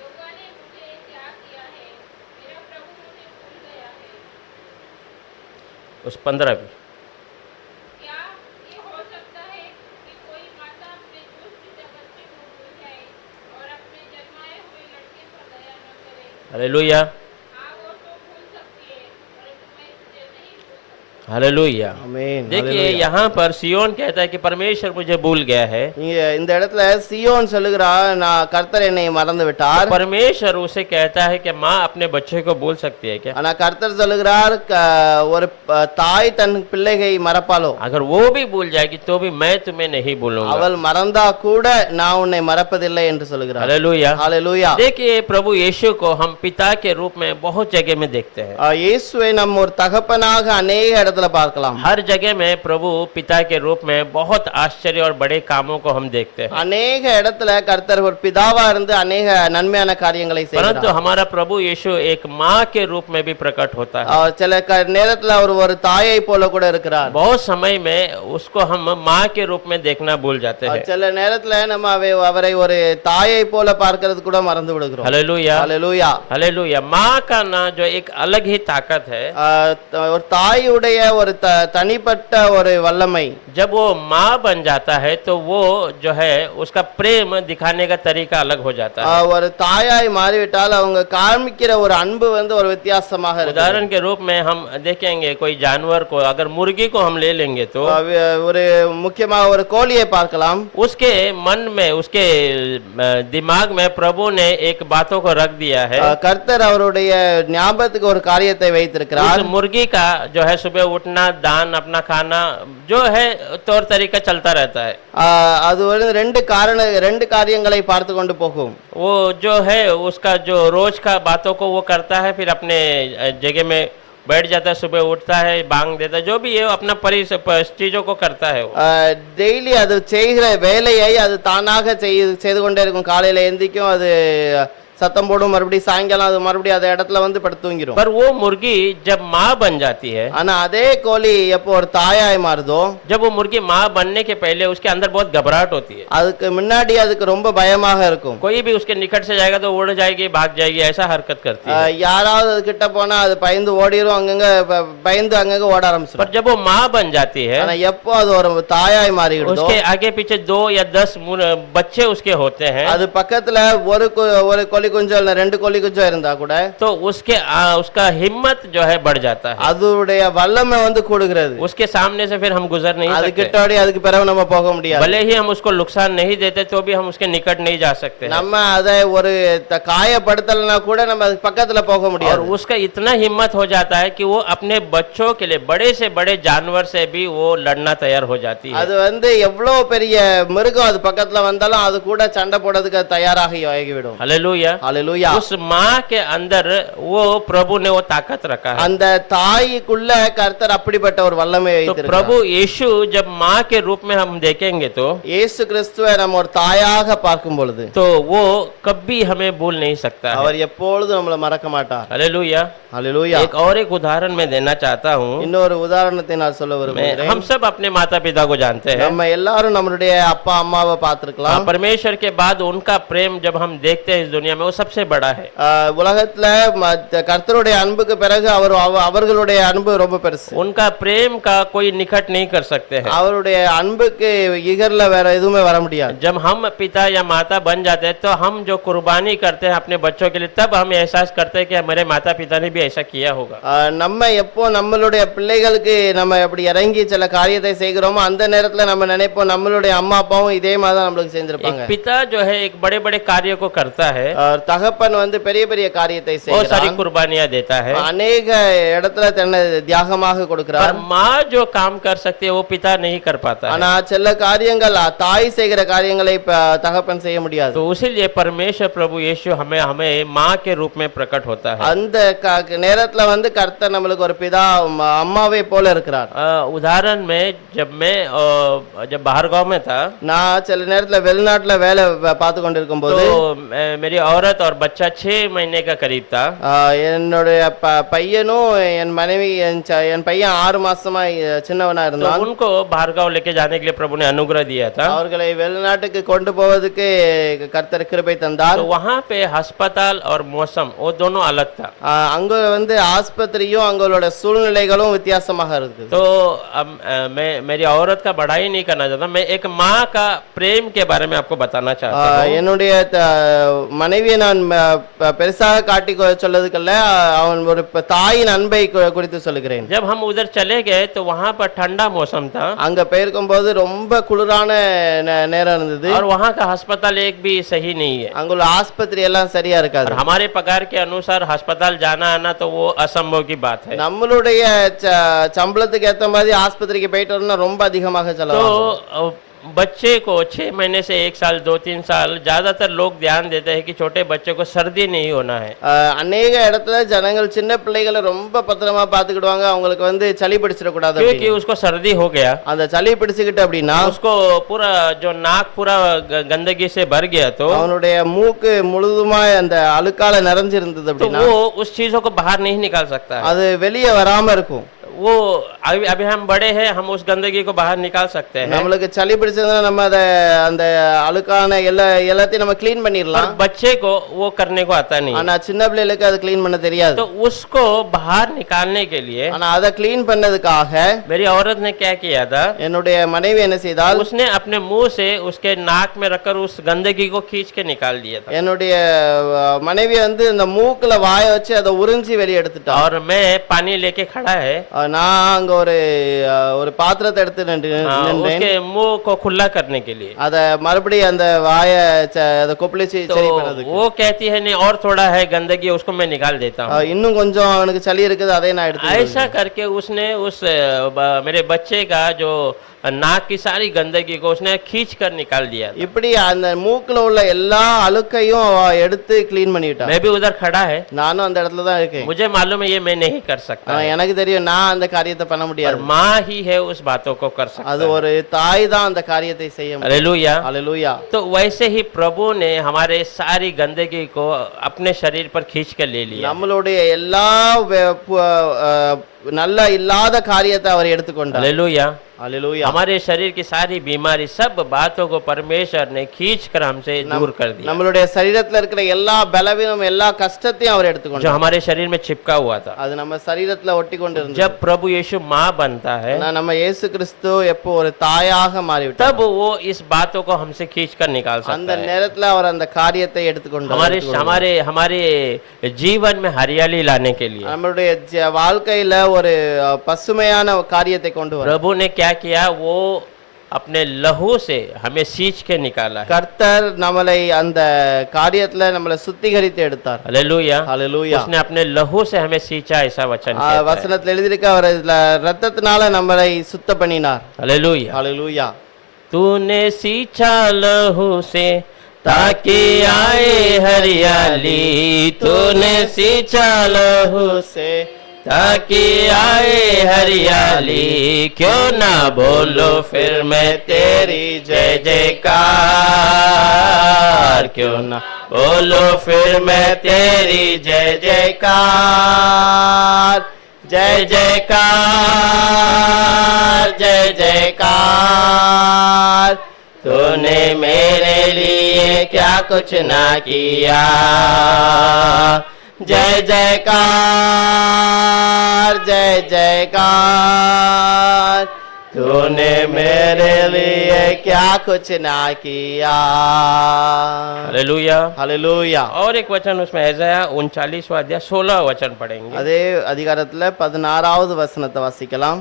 यहोवा ने मुझे त्याग दिया है, मेरा प्रभु मुझे भूल गया है। उस 15 भी क्या ये हो सकता है कि कोई माता अपने दुष्ट बच्चे को भूल जाए और अपने जन्माए हुए लड़के पर दया न करे? हालेलुया। हाँ, वो तो भूल सकती है, परंतु मैं तुझे नहीं भूल सकता। हालेलुया। ஆமென். देखिए यहाँ पर सियोन कहता है कि परमेश्वर मुझे भूल गया है। இந்த இடத்துல சியோன் சொல்லுகிறார், நான் கர்த்தர் என்னை மறந்து விட்டார். परमेश्वर उसे कहता है कि माँ अपने बच्चे को भूल सकती है क्या? ஆனா கர்த்தர் சொல்லுகிறார், ஒரு தாய் தன் பிள்ளையை மறப்பாளோ? अगर वो भी भूल जाएगी तो भी मैं तुम्हें नहीं भूलूंगा। அவள் மறந்தா கூட நான் உன்னை மறப்பதில்லை என்று சொல்லுகிறார். हालेलुया। ஹalleluya. देखिए प्रभु यीशु को हम पिता के रूप में बहुत जगह में देखते हैं। இயேசுவை நம்ம ஒரு தகப்பனாக अनेक இடத்துல பார்க்கலாம். हर जगह में प्रभु पिता के रूप में बहुत आश्चर्य और बड़े कामों को हम देखते हैं। अनेक இடத்துல கர்த்தர் ஒரு பிதாவா இருந்து अनेक நன்மையான காரியங்களை परंतु செய்கிறார். हमारा प्रभु यीशु एक माँ के रूप में भी प्रकट होता है। சில நேரத்துல அவர் ஒரு தாயை போல கூட இருக்கிறார். बहुत समय में उसको हम माँ के रूप में देखना भूल जाते हैं। சில நேரத்துல நம்ம அவரை ஒரு தாயை போல பார்க்கிறது கூட மறந்து விடுகிறோம். हालेलुया। ஹalleluya. हालेलुया। माँ का ना जो एक अलग ही ताकत है। ஒரு தாயுடைய ஒரு தனிப்பட்ட ஒரு வல்லமை. जब वो माँ बन जाता है तो वो जो है उसका प्रेम दिखाने का तरीका अलग हो जाता है। ஒரு தாயாய் மாறிவிட்டால் அவங்க காமிக்கிற ஒரு அன்பு வந்து ஒரு வித்தியாசமாக இருக்கு. उदाहरण के रूप में हम देखेंगे कोई जानवर को, अगर मुर्गी को हम ले लेंगे तो ஒரு முக்கியமாக ஒரு கோழியை பார்க்கலாம். उसके मन में, उसके दिमाग में प्रभु ने एक बातों को रख दिया है। கர்த்தர் அவருடைய ஞாபகத்துக்கு ஒரு காரியத்தை வைத்திருக்கிறார். उस मुर्गी का जो है सुबह उठना, दान अपना खाना जो है तौर तरीका चलता रहता है। அது வந்து ரெண்டு காரியங்களை பார்த்து கொண்டு போகும். वो जो है उसका जो रोज का बातों को वो करता है, फिर अपने जगह में बैठ जाता है, सुबह उठता है, बांग देता है, जो भी है अपना चीजों को करता है। वो டெய்லி அது செய்கிற வேலையை அது தானாக செய்து கொண்டே இருக்கும். காலையில எந்திக்கும், அது சத்தம் போடும், மறுபடியும் சாயங்காலம் அது மறுபடியும் அந்த இடத்துல வந்து படுத்து தூங்கிடும். पर वो मुर्गी जब माँ बन जाती है, ஆனா அதே கோழி எப்போ ஒரு தாயாய் மாறுதோ, जब वो मुर्गी माँ बनने के पहले उसके अंदर बहुत घबराहट होती है। அதுக்கு முன்னாடி அதுக்கு ரொம்ப பயமாக இருக்கும். कोई भी उसके निकट से जाएगा तो उड़ जाएगी, भाग जाएगी, ऐसा हरकत करती है। யாராவது அது கிட்ட போனா அது பயந்து ஓடிரும், அங்கங்க பயந்து அங்கங்க ஓட ஆரம்பிச்சிடும். पर जब वो माँ बन जाती है, ஆனா எப்போ அது ஒரு தாயாய் மாறிடுதோ, उसके आगे पीछे 2 या 10 बच्चे उसके होते हैं, அது பக்கத்துல ஒரு கோழி குஞ்சு இல்ல ரெண்டு கோழி குஞ்சு இருந்தா கூட तो उसका हिम्मत जो है बढ़ जाता है। அதுடைய வல்லமை வந்து கூடுகிறது. उसके सामने से फिर हम गुजर नहीं அது सकते। கிட்டோடி அதுக்கு பிறகு நம்ம போக முடியாது. भले ही हम उसको नुकसान नहीं देते तो भी हम उसके निकट नहीं जा सकते हैं। நம்ம அதை ஒரு காயப்படுத்தலனா கூட நம்ம அதுக்கு பக்கத்துல போக और முடியாது. उसका इतना हिम्मत हो जाता है कि वो अपने बच्चों के लिए बड़े से बड़े जानवर से भी वो लड़ना तैयार हो जाती है। அது வந்து எவ்வளவு பெரிய மிருகம் அது பக்கத்துல வந்தாலும் அது கூட சண்டை போடுறதுக்கு தயாராகி ஆகிவிடும். हालेलुया। ஹalleluya. उस माँ के अंदर वो प्रभु ने वो ताकत रखा है। அந்த தாய்க்குள்ள கர்த்தர் அப்படிப்பட்ட ஒரு வல்லமை तो வைத்திருக்கிறார். प्रभु यीशु जब माँ के रूप में हम देखेंगे तो இயேசு கிறிஸ்துவை நம்ம ஒரு தாயாக பார்க்கும் பொழுது वो कभी हमें भूल नहीं सकता है। அவர் எப்பொழுதும் நம்மள மறக்க மாட்டார். हालेलुया। ஹalleluya. एक उदाहरण मैं देना चाहता हूँ। இன்னொரு உதாரணத்தை நான் சொல்ல விரும்புகிறேன். हम सब अपने माता पिता को जानते हैं। நம்ம எல்லாரும் நம்மளுடைய அப்பா அம்மாவை பார்த்திருக்கலாம். परमेश्वर के बाद उनका प्रेम जब हम देखते हैं इस दुनिया में वो सबसे बड़ा है। உலகத்துல கர்த்தருடைய அன்புக்கு பிறகு அவர்களுடைய அன்பு ரொம்ப பெருசு. उनका प्रेम का कोई निकट नहीं कर सकते हैं। அவருடைய அன்புக்கு ஈகர்ல வேற எதுவுமே வர முடியாது. जब हम पिता या माता बन जाते हैं तो हम जो कुर्बानी करते हैं अपने बच्चों के लिए, तब हम एहसास करते हैं कि हमारे माता पिता ने भी ऐसा किया होगा। நம்ம எப்போ நம்மளுடைய பிள்ளைகளுக்கு நம்ம எப்படி இறங்கி சில காரியத்தை செய்கிறோமோ அந்த நேரத்துல நம்ம நினைப்போம் நம்மளுடைய அம்மா அப்பாவும் இதே மாதிரி தான் நம்மளுக்கு செஞ்சிருப்பாங்க. एक पिता जो है एक बड़े बड़े कार्य को करता है, தகப்பன் வந்து பெரிய பெரிய காரியத்தை बहुत सारी செய்கிறான். कुर्बानियां देता है। அநேக இடத்துல தன்னை தியாகமாக पर கொடுக்கிறார். माँ जो काम कर सकती है वो पिता नहीं कर पाता है। ஆனா சில காரியங்கள் தாய் செய்கிற காரியங்களை தகப்பன் செய்ய முடியாது. तो इसीलिए परमेश्वर प्रभु यीशु हमें माँ के रूप में प्रकट होता है। அந்த நேரத்துல வந்து கர்த்தர் நம்மளுக்கு ஒரு பிதா அம்மாவை போல இருக்கிறார். उदाहरण में जब बाहर गांव में था, நான் சில நேரத்துல வெளிநாட்டுல வேலை பார்த்து கொண்டிருக்கும் போது तो मेरी औरत और बच्चा 6 महीने का करीब था। என்னுடைய பையனும் என் மனைவி என் பையன் 6 மாசமா சின்னவனா तो இருந்தான். उनको बाहर गांव लेके जाने के लिए प्रभु ने अनुग्रह दिया था। அவர்களை வெளிநாட்டுக்கு கொண்டு போவதற்கு கர்த்தர் கிருபை தந்தார். तो वहाँ पे अस्पताल और मौसम वो दोनों अलग था। அங்க வந்து ஆஸ்பத்திரியும் அங்களோட சூழ்நிலைகளும் வித்தியாசமாக இருக்குது. तो अब मैं मेरी औरत का बड़ाई नहीं करना चाहता, मैं एक माँ का प्रेम के बारे में आपको बताना चाहता हूँ। என்னுடைய மனைவியை நான் பெருசாக காட்டி சொல்லதுக்கல்ல, அவன் ஒரு தாயின் அன்பை குறித்து சொல்லுகிறேன். जब हम उधर चले गए तो वहाँ पर ठंडा मौसम था அங்க போயிருக்கும் போது ரொம்ப குளிரான நேரம் இருந்தது. और वहाँ का अस्पताल एक भी सही नहीं है। அங்குள்ள ஆஸ்பத்திரி எல்லாம் சரியா और இருக்காது. हमारे पगार के अनुसार अस्पताल जाना आना तो वो असंभव की बात है। நம்மளுடைய சம்பளத்துக்கு ஏத்த மாதிரி ஆஸ்பத்திரிக்கு போயிட்டு வரணும்னா ரொம்ப அதிகமாக செலவாகும். तो बच्चे को 6 महीने से 1 साल 2-3 साल ज्यादातर लोग ध्यान देते हैं कि छोटे बच्चे को सर्दी नहीं होना है। அநேக இடத்துல ஜனங்கள் சின்ன பிள்ளைகளை ரொம்ப பத்திரமா பாத்துக்கிடுவாங்க, அவங்களுக்கு வந்து சளி பிடிச்சிடக்கூடாது. क्योंकि उसको सर्दी हो गया, அந்த சளி பிடிச்சுக்கிட்டு அப்படின்னா उसको पूरा जो नाक पूरा गंदगी से भर गया, तो அவனுடைய மூக்கு முழுதுமா அந்த அழுக்கால நிறைஞ்சிருந்தது तो அப்படின்னா वो उस चीजों को बाहर नहीं निकाल सकता है। அது வெளியே வராம இருக்கும். वो अभी हम बड़े हैं, हम उस गंदगी को बाहर निकाल सकते हैं। நம்மளுக்கு சளி பிடிச்சதுன்னா நம்ம அந்த அழுக்கான எல்லாத்தையும் நம்ம க்ளீன் பண்ணிடலாம். बच्चे को वो करने को आता नहीं, ஆனா சின்ன பிள்ளைகளுக்கு அது க்ளீன் பண்ண தெரியாது. तो उसको बाहर निकालने के लिए ஆனா அதை க்ளீன் பண்ணதுக்காக मेरी औरत ने क्या किया था, என்னுடைய மனைவி என்ன செய்தால் उसने अपने मुंह से उसके नाक में रखकर उस गंदगी को खींच के निकाल दिया था। என்னுடைய மனைவி வந்து இந்த மூக்குல வாய வச்சு அதை உறிஞ்சி வெளியே எடுத்துட்டா. और मैं पानी लेके खड़ा है, நான் அங்க ஒரு பாத்திரத்தை எடுத்து நின்றேன். उसके मुंह को खुला करने के लिए। அத மறுபடியும் அந்த வாய அதை கொப்பளிச்சு சரி तो பண்ணதுக்கு वो कहती है नहीं और थोड़ा है गंदगी, उसको मैं निकाल देता हूँ। இன்னும் கொஞ்சம் அவனுக்கு சளி இருக்குது, அதை நான் எடுத்து ऐसा करके उसने उस मेरे बच्चे का जो नाक की सारी गंदगी को उसने खींच कर निकाल दिया। இப்படி அந்த மூக்குல உள்ள எல்லா அழுக்கையும் எடுத்து க்ளீன் பண்ணிட்டா. मैं भी उधर खड़ा है, நானும் அந்த இடத்துல தான் இருக்கேன். मुझे मालूम है ये मैं नहीं कर सकता, எனக்கு தெரியும் நான் அந்த காரியத்தை பண்ண முடியாது. माँ ही है उस बातों को कर सकता। அது ஒரு தாய் தான் அந்த காரியத்தை செய்ய முடியும். हालेलुया। हालेलुया। तो वैसे ही प्रभु ने हमारे सारी गंदगी को अपने शरीर पर खींच कर ले लिया। நம்மளுடைய எல்லா நல்ல இல்லாத காரியத்தை அவர் எடுத்துக்கொண்டார். हालेलुया। हालेलुया। हमारे शरीर की सारी बीमारी सब बातों को परमेश्वर ने खींच कर हमसे दूर कर दिया। நம்மளுடைய சரீரத்துல இருக்கிற எல்லா பலவீனம் எல்லா கஷ்டத்தையும் அவர் जो எடுத்துக்கொண்டார். हमारे शरीर में चिपका हुआ था, அது நம்ம சரீரத்துல ஒட்டி கொண்டு இருந்தது. जब प्रभु यीशु माँ बनता है நம்ம இயேசு கிறிஸ்து எப்போ ஒரு தாயாக மாறிவிட்டார், तब वो इस बातों को हमसे खींच कर निकाल அந்த सकता है। நேரத்துல அவர் அந்த காரியத்தை எடுத்துக்கொண்டார். हमारे जीवन में हरियाली लाने के लिए நம்மளுடைய வாழ்க்கையில ஒரு பசுமையான காரியத்தை கொண்டு வர प्रभु ने क्या किया, वो अपने लहू से हमें सींच के निकाला है। கர்த்தர் நம்மளை அந்த காரியத்துல நம்மளை சுத்திகரித்து எடுத்தார். हालेलुया। हालेलुया। उसने अपने लहू से हमें सींचा, ऐसा वचन कहता है। வசனத்துல எழுதியிருக்க அவர் ரத்தத்தினால நம்மளை சுத்த பண்ணினார். हालेलुया। हालेलुया। तूने सींचा लहू से ताकि आए हरियाली तूने सींचा लहू से, ताकि आए हरियाली क्यों ना बोलो फिर मैं तेरी जय जयकार, क्यों ना बोलो फिर मैं तेरी जय जयकार, जय जयकार जय जयकार। तूने मेरे लिए क्या कुछ ना किया, जय जयकार जय जयकार। तूने मेरे लिए क्या कुछ ना किया। Hallelujah hallelujah. और एक वचन उसमें ऐसाया 39वां अध्याय 16 वचन पढ़ेंगे। அதே அதிகாரத்துல 16வது வசனத்தை வாசிக்கலாம்.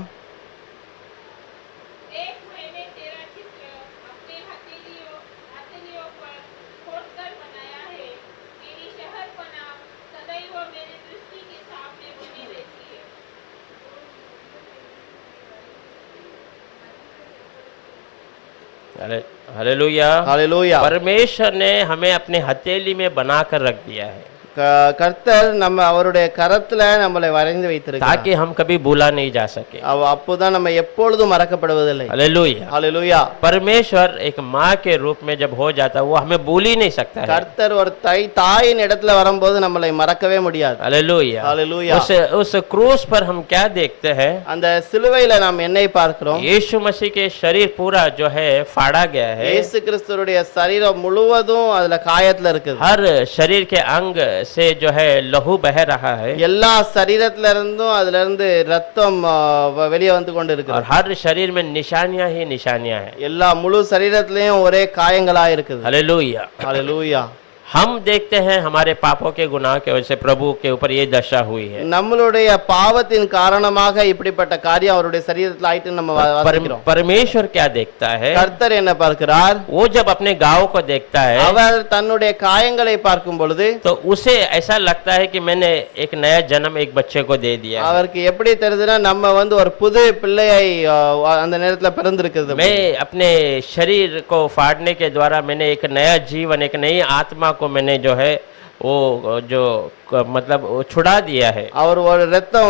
देख मैंने तेरा चित्र अपने हथेलियों पर खोदकर बनाया है, तेरी शहरपनाह सदैव मेरी दृष्टि के सामने बनी रहती है। Hallelujah hallelujah. परमेश्वर ने हमें अपने हथेली में बनाकर रख दिया है கர்த்தர் நம்ம அவருடைய கரத்துல நம்மளை வரைந்து வைத்திருக்கிறார், ताकि हम कभी भूला नहीं जा सके। அப்போதான் நம்ம எப்பொழுதும் மறக்கப்படுவதில்லை। Hallelujah hallelujah. परमेश्वर एक माँ के रूप में जब हो जाता है वो हमें भूल ही नहीं सकता है। கர்த்தர் ஒரு தாயின் இடத்துல வரும்போது நம்மளை மறக்கவே முடியாது। Hallelujah hallelujah. उस क्रूस पर हम क्या देखते हैं, அந்த சிலுவையில நாம் என்னை பார்க்கிறோம், यीशु मसीह के शरीर पूरा जो है फाड़ा गया है, இயேசு கிறிஸ்துவுடைய சரீரம் முழுவதும் அதுல காயத்துல இருக்குது, हर शरीर के अंग से जो है लहू बह रहा है, எல்லா சரீரத்துல இருந்தும் அதுல இருந்து ரத்தம் வெளியே வந்து கொண்டு और இருக்குது, हर शरीर में निशानियां ही निशानियां हैं। எல்லா முழு சரீரத்திலயும் ஒரே காயங்களா இருக்குது। Hallelujah hallelujah. हम देखते हैं हमारे पापों के गुनाह के वजह से प्रभु के ऊपर ये दशा हुई है। நம்மளுடைய பாவத்தின் காரணமாக இப்படிப்பட்ட காரியம் அவருடைய சரீரத்துல ஆயிட்டு நம்ம வாசிக்கிறோம்। परमेश्वर क्या देखता है, கர்த்தர் என்ன பார்க்கிறார், वो जब अपने गाँव को देखता है அவர் தன்னுடைய காயங்களை பார்க்கும் பொழுது तो उसे ऐसा लगता है कि मैंने एक नया जन्म एक बच्चे को दे दिया है। அவருக்கு எப்படி தெரியுதுன்னா நம்ம வந்து ஒரு புது பிள்ளையை அந்த நேரத்துல பிறந்திருக்குது। मैं अपने शरीर को फाड़ने के द्वारा मैंने एक नया जीवन एक नई आत्मा को मैंने जो है वो जो मतलब छुड़ा दिया है। அவர் ஒரு ரத்தம்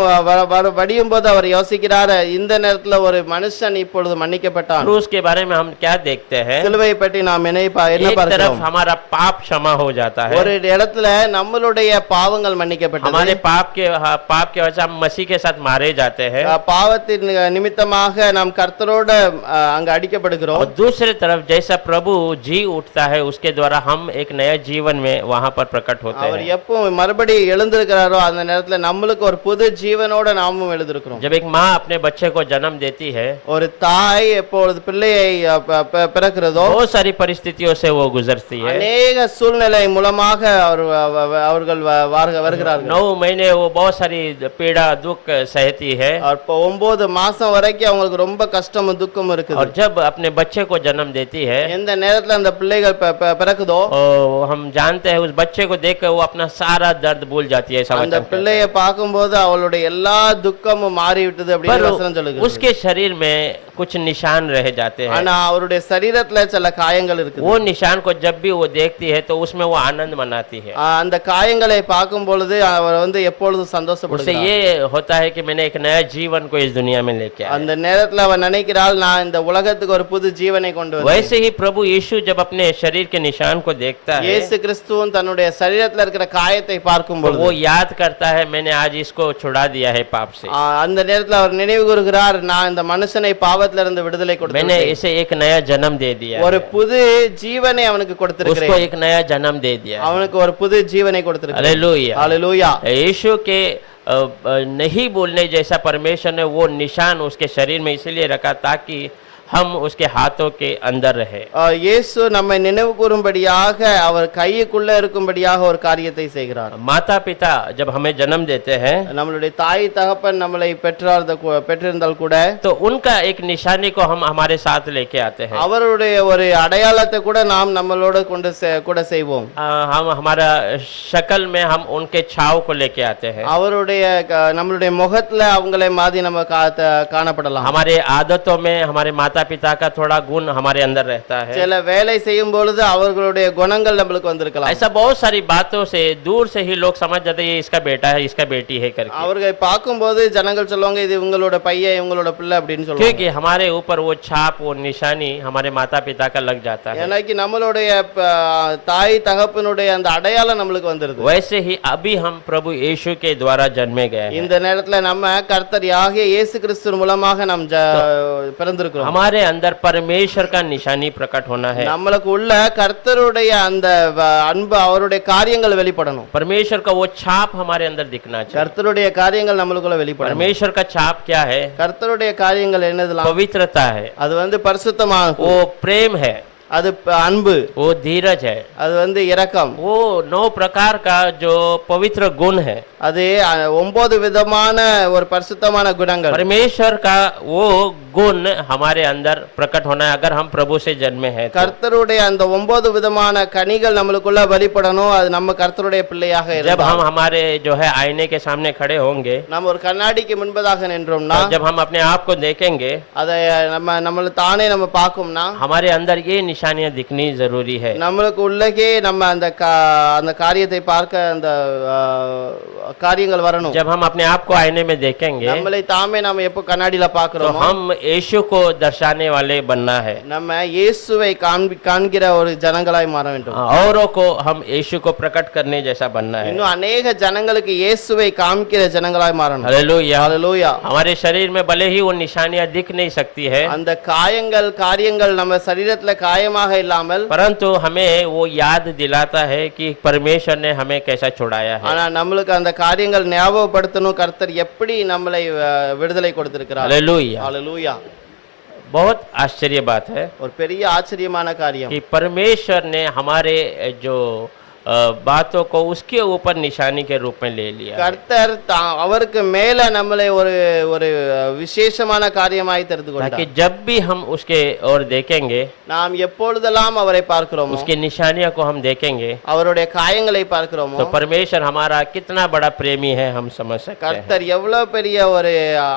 வடியும் போது அவர் யோசிக்கிறார், இந்த நேரத்துல ஒரு மனுஷன் இப்பொழுது மன்னிக்கப்பட்டான்। क्रूस के बारे में हम क्या देखते हैं, சிலுவை பற்றி நாம் என்ன एक பார்க்கிறோம், तरफ हमारा पाप क्षमा हो जाता है, ஒரு இடத்துல நம்மளுடைய பாவங்கள் மன்னிக்கப்பட்டது, हमारे पाप के वजह से हम मसीह के साथ मारे जाते हैं, பாவத்தின் நிமித்தமாக நாம் கர்த்தரோட அங்க அடிக்கப்படுகிறோம்। और दूसरी तरफ जैसा प्रभु जी उठता है उसके द्वारा हम एक नया जीवन में वहां पर प्रकट होते அவர் हैं। எப்போ மறுபடி எழுந்திருக்கிறாரோ அந்த நேரத்துல நம்மளுக்கு ஒரு புது ஜீவனோட நாமும் எழுந்திருக்கிறோம்। जब एक माँ अपने बच्चे को जन्म देती है, ஒரு தாய் எப்பொழுது பிள்ளையை பிறக்கிறதோ बहुत सारी परिस्थितियों से वो गुजरती है। அநேக சூழ்நிலை மூலமாக அவர்கள் வருகிறார்கள்। 9 महीने वो बहुत सारी पीड़ा दुख सहती है, இப்போ 9 மாசம் வரைக்கும் அவங்களுக்கு ரொம்ப கஷ்டமும் துக்கமும் இருக்குது। और जब अपने बच्चे को जन्म देती है எந்த நேரத்துல அந்த பிள்ளைகள் பிறக்குதோ हम जानते हैं उस बच्चे को देखकर वो अपना सारा दर्द भूल जाती है। ऐसा அந்த वचन कहता பிள்ளையை பார்க்கும்போது அவளுடைய எல்லா துக்கமும் மாறி விட்டது है। அப்படின்னு पर வசனம் சொல்லுகிறது। उसके शरीर में कुछ निशान रह जाते हैं, ஆனா அவருடைய சரீரத்துல சில காயங்கள் இருக்குது। वो निशान को जब भी वो देखती है तो उसमें वो आनंद मनाती है। அந்த காயங்களை பார்க்கும் பொழுது அவர் வந்து எப்பொழுதும் उससे சந்தோஷப்படுகிறார்। ये होता है कि मैंने एक नया जीवन को इस दुनिया में लेके आया। அந்த நேரத்துல அவர் நினைக்கிறாள், நான் இந்த உலகத்துக்கு ஒரு புது ஜீவனை கொண்டு வந்தேன்। वैसे ही प्रभु यीशु जब अपने शरीर के निशान को देखता है இயேசு கிறிஸ்துவும் தன்னுடைய சரீரத்துல இருக்கிற காயத்தை பார்க்கும் तो பொழுது वो याद करता है मैंने आज इसको छुड़ा दिया है पाप से, அந்த நேரத்துல அவர் நினைவு கூறுகிறார், நான் இந்த மனுஷனை பாவத்துல இருந்து விடுதலை मैंने கொடுத்தேன், इसे एक नया जन्म दे दिया ஒரு है, புது ஜீவனை அவனுக்கு उसको கொடுத்திருக்கிறேன், एक नया जन्म दे दिया है। அவனுக்கு ஒரு புது ஜீவனை கொடுத்திருக்கிறேன்। हालेलुया। हालेलुया। यीशु के नहीं बोलने जैसा परमेश्वर ने वो निशान उसके शरीर में इसलिए रखा ताकि हम उसके हाथों के अंदर रहे। இயேசு நம்மை நினைவு கூறும்படியாக அவர் கைக்குள்ள இருக்கும்படியாக ஒரு காரியத்தை செய்கிறார்। माता पिता जब हमें जन्म देते हैं நம்மளுடைய தாய் தகப்பன் நம்மளை பெற்றிருந்தால் கூட तो उनका एक निशानी को हम हमारे साथ लेके आते हैं। அவருடைய ஒரு அடையாளத்தை கூட நாம் நம்மளோட கூட செய்வோம்। हम हमारा शक्ल में हम उनके छाव को लेके आते हैं, அவருடைய நம்மளுடைய முகத்துல அவங்களை மாதிரி நம்ம காணப்படலாம்। हमारे आदतों में हमारे माता माता पिता का थोड़ा गुण हमारे अंदर रहता है। சில வேலை செய்யும் பொழுது அவர்களுடைய குணங்கள் நம்மளுக்கு வந்திருக்கலாம். ऐसा बहुत सारी बातों से दूर से ही लोग समझ जाते हैं ये इसका बेटा है, इसका बेटी है करके, அவர்களை பார்க்கும்போது ஜனங்கள் சொல்லுவாங்க இது இவங்களோட பையன் இவங்களோட பிள்ளை அப்படின்னு சொல்லுவாங்க. क्योंकि हमारे ऊपर वो छाप, वो निशानी हमारे माता पिता का लग जाता है। எனக்கு நம்மளுடைய தாய் தகப்பனுடைய அந்த அடையாளம் நம்மளுக்கு வந்துருது. वैसे ही अभी हम प्रभु यीशु के द्वारा जन्मे गए हैं। இந்த நேரத்துல நம்ம கர்த்தர் யாகிய இயேசு கிறிஸ்து மூலமாக நாம் பிறந்திருக்கிறோம். हमारे अंदर परमेश्वर का निशानी प्रकट होना है। நம்மளுக்கு உள்ள கர்த்தருடைய அந்த அன்பு அவருடைய காரியங்கள் வெளிப்படணும். परमेश्वर का वो छाप हमारे अंदर दिखना चाहिए। கர்த்தருடைய காரியங்கள் நம்மளுக்குள்ள வெளிப்படணும். परमेश्वर का छाप क्या है? கர்த்தருடைய காரியங்கள் என்னதுலாம்? पवित्रता है, அது பரிசுத்தமாகும், वो प्रेम है, அது அன்பு, वो धीरज है, அது இரக்கம், वो 9 प्रकार का जो पवित्र गुण है, அது 9 விதமான ஒரு பரிசுத்தமான குணங்கள். परमेश्वर का वो गुण हमारे अंदर प्रकट होना है अगर हम प्रभु से जन्मे हैं तो। கர்த்தருடைய அந்த 9 விதமான கனிகள் நம்மளுக்குள்ள வெளிப்படணும். அது நம்ம கர்த்தருடைய பிள்ளையாக जब இருந்தால் हम हमारे जो है आईने के सामने खड़े होंगे, நம்ம ஒரு கண்ணாடிக்கு முன்பதாக நின்றோம்னா, जब हम अपने आप को देखेंगे, அதை நம்மள தானே நம்ம பார்க்கும்னா, हमारे अंदर ये निशानियां दिखनी जरूरी है। நம்மளுக்கு உள்ளே நம்ம அந்த காரியத்தை பார்க்க அந்த காரியங்கள் வரணும். जब हम अपने आप को आईने में देखेंगे, நம்மளை தாமே நாம எப்போ கண்ணாடியில तो பார்க்கிறோமோ, हम यीशु को दर्शाने वाले बनना है। நம்ம இயேசுவை காண்கிற ஒரு ஜனங்களாய் மாற வேண்டும். औरों को हम यीशु को प्रकट करने जैसा बनना है। இன்னும் अनेक ஜனங்களுக்கு இயேசுவை காண்கிற ஜனங்களாய் மாறணும். हालेलुया। ஹalleluya. हमारे शरीर में भले ही वो निशानियां दिख नहीं सकती है, அந்த காரியங்கள் நம்ம சரீரத்துல காயமாக இல்லாமல், परंतु हमें वो याद दिलाता है कि परमेश्वर ने हमें कैसा छुड़ाया है। ஆனா நம்மளுக்கு அந்த காரியங்கள் ஞாபகப்படுத்தணும் கர்த்தர் எப்படி நம்மளை விடுதலை கொடுத்திருக்கிறார். हालेलुया। ஹalleluya. बहुत आश्चर्य बात है ஒரு பெரிய ஆச்சரியமான காரியம். कि परमेश्वर ने हमारे जो बातों को उसके ऊपर निशानी के रूप में ले लिया। கர்த்தர் அவருக்கு மேல நம்மளை ஒரு ஒரு விசேஷமான காரியமாய் தெரிந்து ताकि கொண்டார். जब भी हम उसके ओर देखेंगे, நாம் எப்பொழுதெல்லாம் அவரை பார்க்கிறோமோ, उसकी निशानियों को हम देखेंगे, அவருடைய காயங்களை பார்க்கிறோமோ, तो परमेश्वर हमारा कितना बड़ा प्रेमी है हम समझ सकते हैं। கர்த்தர் எவ்வளவு பெரிய ஒரு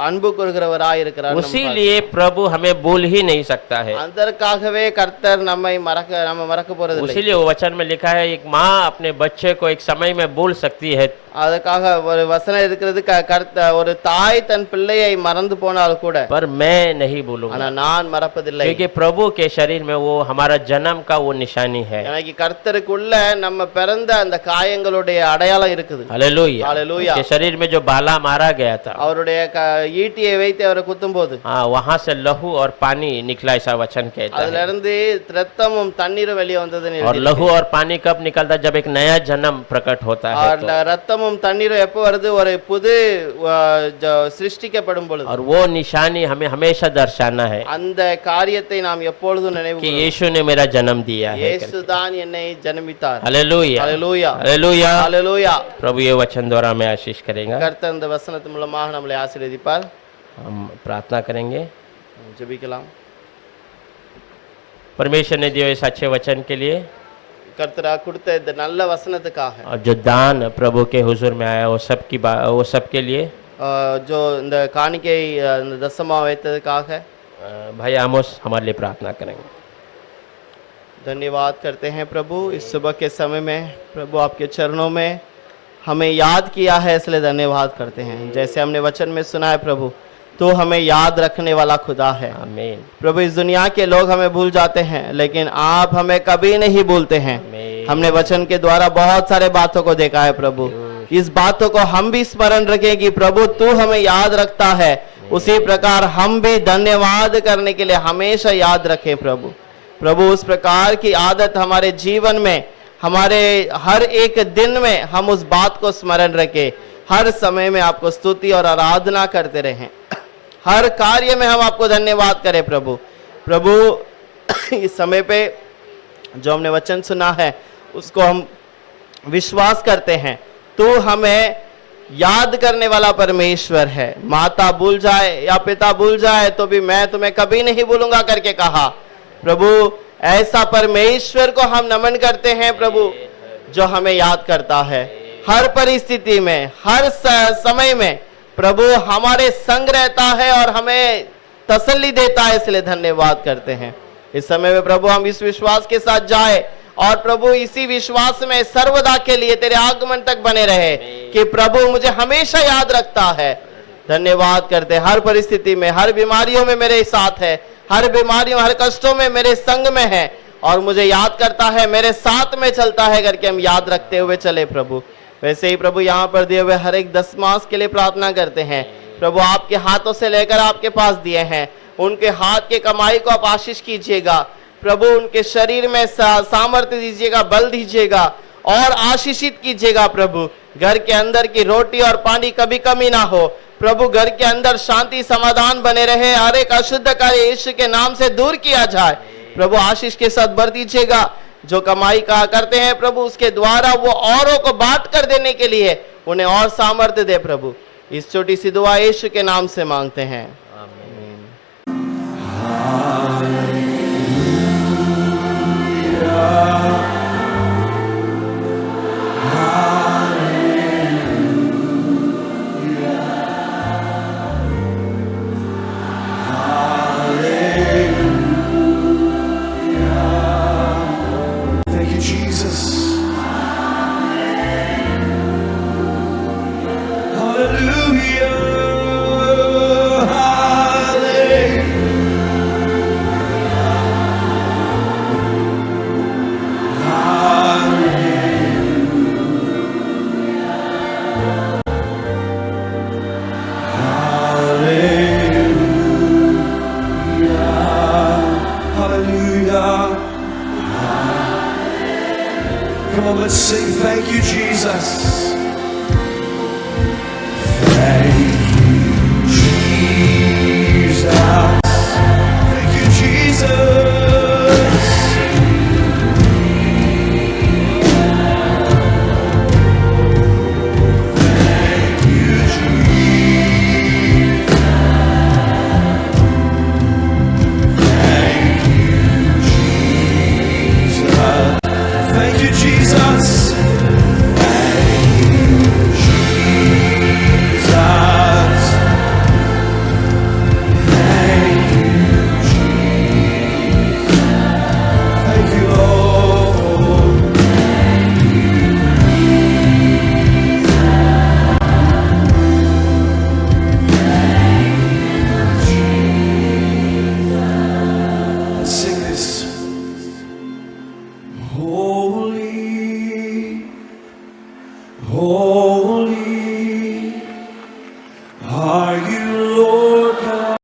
அன்பு கூறுகிறவராய் இருக்கிறார். उसीलिए प्रभु हमें भूल ही नहीं सकता है। அதற்காகவே கர்த்தர் நம்ம மறக்க போறது இல்லை. उसीलिए वो वचन में लिखा है एक माँ अपने बच्चे को एक समय में भूल सकती है, அதுக்காக ஒரு வசனம் இருக்கிறது, ஒரு தாய் தன் பிள்ளையை மறந்து போனால் கூட, पर मैं नहीं भूलूंगा, ஆனா நான் மறப்பதில்லை. क्योंकि प्रभु के शरीर में वो हमारा जन्म का वो निशानी है। எனக்கு கர்த்தருக்குள்ள நம்ம பிறந்த அந்த காயங்களுடைய அடையாளம் இருக்குது. हालेलुया। हालेलुया। उसके शरीर में जो बाला मारा गया था, அவருடைய ஈட்டியை வைத்து அவரை குத்தும் போது वहां से लहू और पानी निकला, ऐसा वचन कहता அதுல है। இருந்து ரத்தமும் தண்ணீரும் வெளியே வந்ததுன்னு और எழுதியிருக்கு. लहू और पानी कब निकलता? जब एक नया जन्म प्रकट होता है तो। ரத்தமும் தண்ணீரும் எப்போ வருது? ஒரு புது சிருஷ்டிக்கப்படும் பொழுது. और वो निशानी हमें हमेशा दर्शाना है அந்த காரியத்தை நாம் எப்பொழுதும் நினைவு कि यीशु ने मेरा जन्म दिया है। இயேசு தான் என்னை ஜனமித்தார். हालेलुया। ஹalleluya. हालेलुया। ஹalleluya. प्रभु ये वचन द्वारा हमें आशीष करेगा। கர்த்தர் இந்த வசனத்தின் மூலமாக நம்மளை ஆசீர்வதிப்பார். हम प्रार्थना करेंगे। ஜெபிக்கலாம். परमेश्वर ने दिए इस अच्छे वचन के लिए, கர்த்தரா கொடுத்த இந்த நல்ல வசனத்துக்காக, और जो दान प्रभु के हुजूर में आया वो सब के लिए, जो இந்த காணிக்கை இந்த தசமா வைத்ததுக்காக भाई आमोस हमारे लिए प्रार्थना करेंगे। धन्यवाद करते हैं प्रभु। इस सुबह के समय में प्रभु आपके चरणों में हमें याद किया है, इसलिए धन्यवाद करते हैं। जैसे हमने वचन में सुना है प्रभु, तो हमें याद रखने वाला खुदा है। आमीन। प्रभु इस दुनिया के लोग हमें भूल जाते हैं, लेकिन आप हमें कभी नहीं भूलते हैं। आमीन। हमने वचन के द्वारा बहुत सारे बातों को देखा है प्रभु। इस बातों को हम भी स्मरण रखें कि प्रभु तू हमें याद रखता है, उसी प्रकार हम भी धन्यवाद करने के लिए हमेशा याद रखें प्रभु। प्रभु उस प्रकार की आदत हमारे जीवन में, हमारे हर एक दिन में हम उस बात को स्मरण रखें, हर समय में आपको स्तुति और आराधना करते रहें, हर कार्य में हम आपको धन्यवाद करें प्रभु। प्रभु इस समय पे जो हमने वचन सुना है उसको हम विश्वास करते हैं, तू हमें याद करने वाला परमेश्वर है। माता भूल जाए या पिता भूल जाए तो भी मैं तुम्हें कभी नहीं भूलूंगा करके कहा। प्रभु ऐसा परमेश्वर को हम नमन करते हैं प्रभु, जो हमें याद करता है हर परिस्थिति में, हर समय में। प्रभु हमारे संग रहता है और हमें तसल्ली देता है, इसलिए धन्यवाद करते हैं। इस समय में प्रभु हम इस विश्वास के साथ जाए और प्रभु इसी विश्वास में सर्वदा के लिए तेरे आगमन तक बने रहे कि प्रभु मुझे हमेशा याद रखता है। धन्यवाद करते, हर परिस्थिति में, हर बीमारियों में मेरे साथ है, हर बीमारियों, हर कष्टों में मेरे संग में है और मुझे याद करता है, मेरे साथ में चलता है करके हम याद रखते हुए चले प्रभु। वैसे ही प्रभु यहाँ पर दिए हुए हर एक दशमांश के लिए प्रार्थना करते हैं प्रभु, आपके हाथों से लेकर आपके पास दिए हैं, उनके हाथ के कमाई को आप आशीष कीजिएगा प्रभु, उनके शरीर में सामर्थ्य दीजिएगा, बल दीजिएगा और आशीषित कीजिएगा प्रभु। घर के अंदर की रोटी और पानी कभी कमी ना हो प्रभु, घर के अंदर शांति समाधान बने रहे, हर एक अशुद्ध कार्य यीशु के नाम से दूर किया जाए प्रभु। आशीष के साथ भर दीजिएगा, जो कमाई का करते हैं प्रभु उसके द्वारा वो औरों को बांट कर देने के लिए उन्हें और सामर्थ्य दे प्रभु। इस छोटी सी दुआ यीशु के नाम से मांगते हैं, Come on, let's sing. Thank you, Jesus. Thank you, Jesus. Thank you, Jesus. Thank you, Jesus. Thank you, Jesus. Thank you, Jesus. Holy, holy.